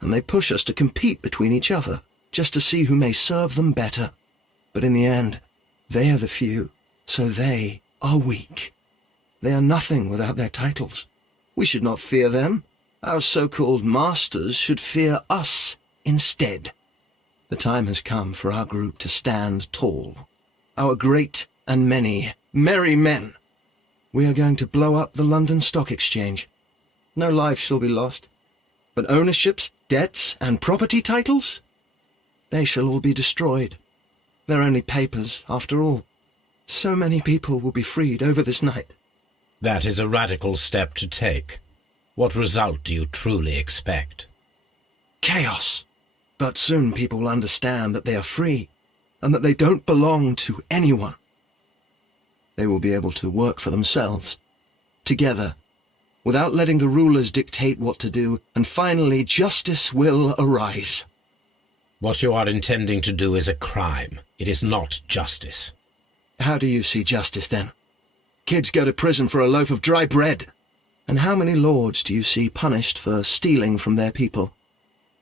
and they push us to compete between each other, just to see who may serve them better. But in the end, they are the few, so they are weak. They are nothing without their titles. We should not fear them. Our so-called masters should fear us instead. The time has come for our group to stand tall. Our great and many merry men. We are going to blow up the London Stock Exchange. No life shall be lost. But ownerships, debts, and property titles? They shall all be destroyed. They're only papers, after all. So many people will be freed over this night. That is a radical step to take. What result do you truly expect? Chaos. But soon people will understand that they are free, and that they don't belong to anyone. They will be able to work for themselves, together, without letting the rulers dictate what to do, and finally justice will arise. What you are intending to do is a crime. It is not justice. How do you see justice, then? Kids go to prison for a loaf of dry bread. And how many lords do you see punished for stealing from their people,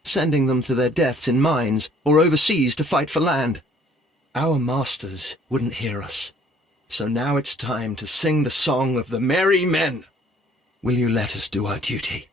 sending them to their deaths in mines or overseas to fight for land? Our masters wouldn't hear us. So now it's time to sing the song of the merry men. Will you let us do our duty?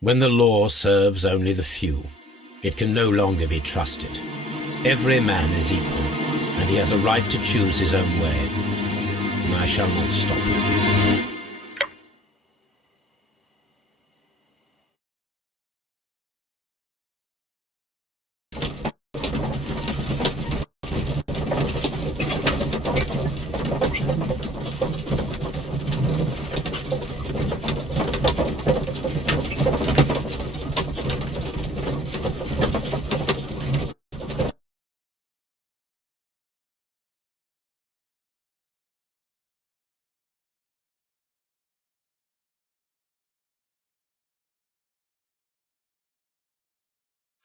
When the law serves only the few, it can no longer be trusted. Every man is equal, and he has a right to choose his own way. And I shall not stop you.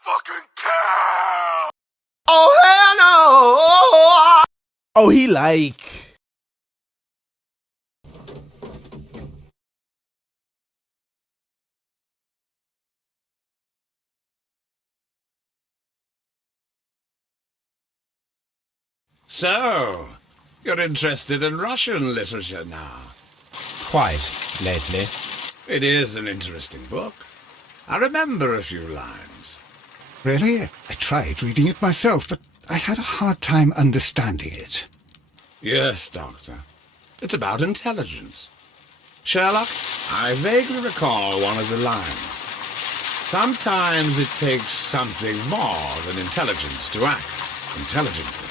Fucking cow! Oh, hell no! Oh, he like... So, you're interested in Russian literature now? Quite, lately. It is an interesting book. I remember a few lines. Really? I tried reading it myself, but I had a hard time understanding it. Yes, Doctor. It's about intelligence. Sherlock, I vaguely recall one of the lines. Sometimes it takes something more than intelligence to act intelligently.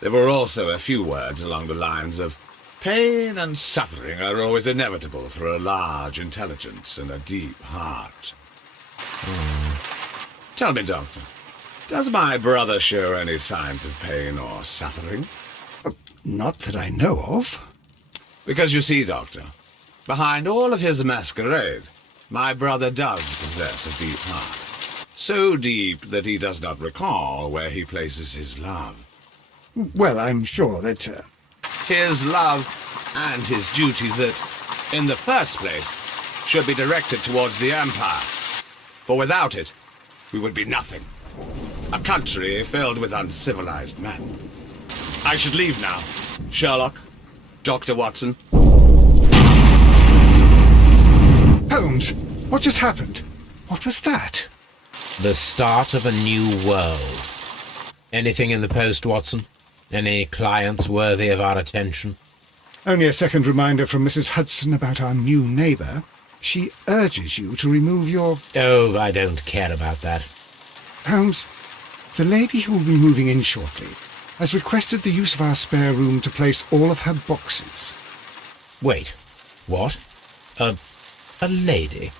There were also a few words along the lines of, pain and suffering are always inevitable for a large intelligence and a deep heart. Tell me, Doctor, does my brother show any signs of pain or suffering? Not that I know of. Because you see, Doctor, behind all of his masquerade, my brother does possess a deep heart. So deep that he does not recall where he places his love. Well, I'm sure that... His love and his duty that, in the first place, should be directed towards the Empire. For without it, we would be nothing. A country filled with uncivilized men. I should leave now. Sherlock, Dr. Watson. Holmes, what just happened? What was that? The start of a new world. Anything in the post, Watson? Any clients worthy of our attention? Only a second reminder from Mrs. Hudson about our new neighbour. She urges you to remove your... Oh, I don't care about that. Holmes, the lady who will be moving in shortly has requested the use of our spare room to place all of her boxes. Wait, what? A lady?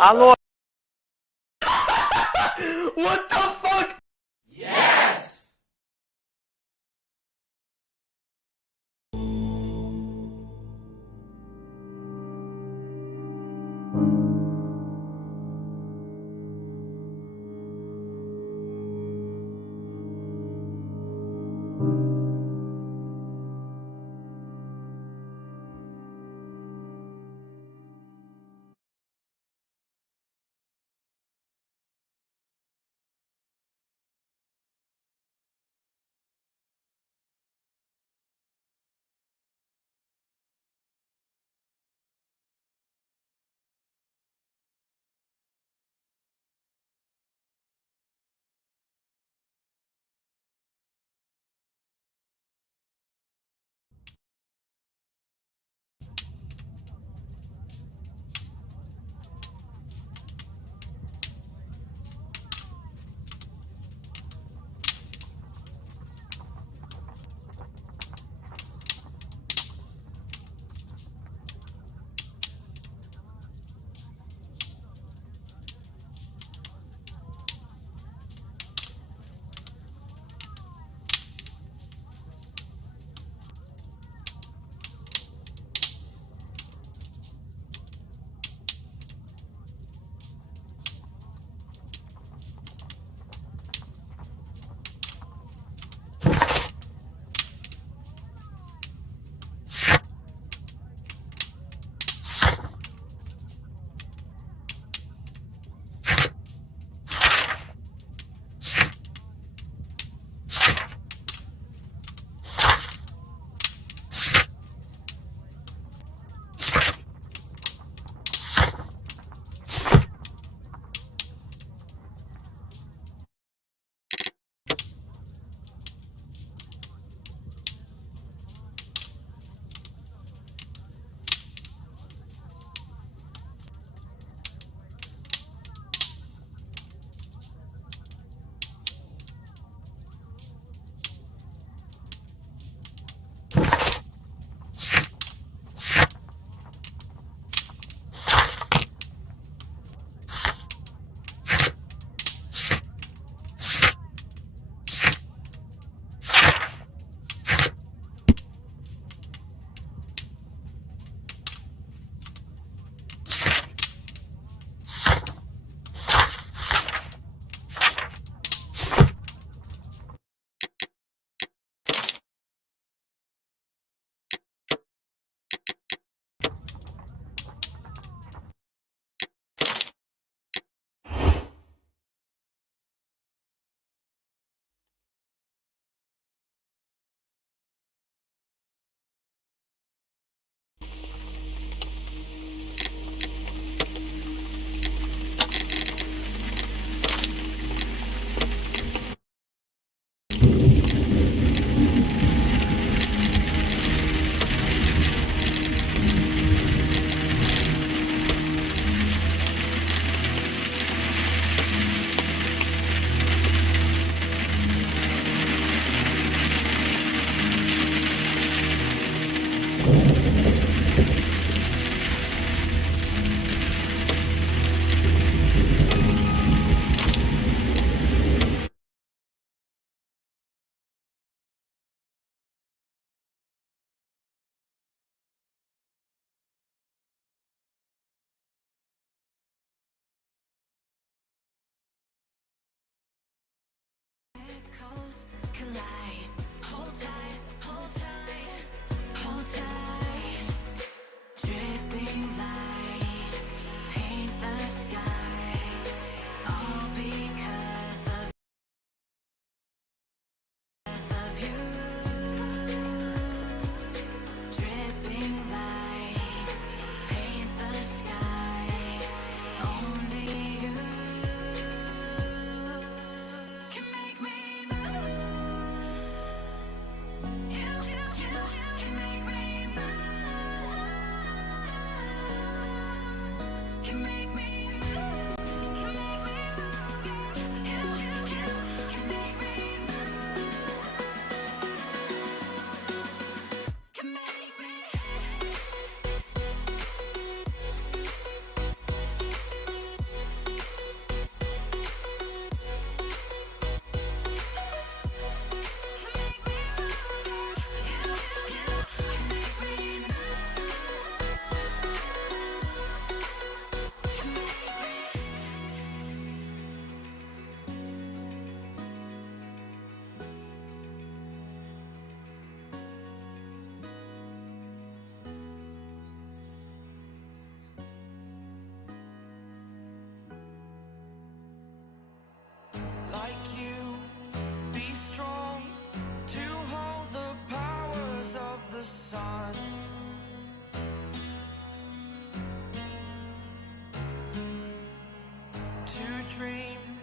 Alô? What the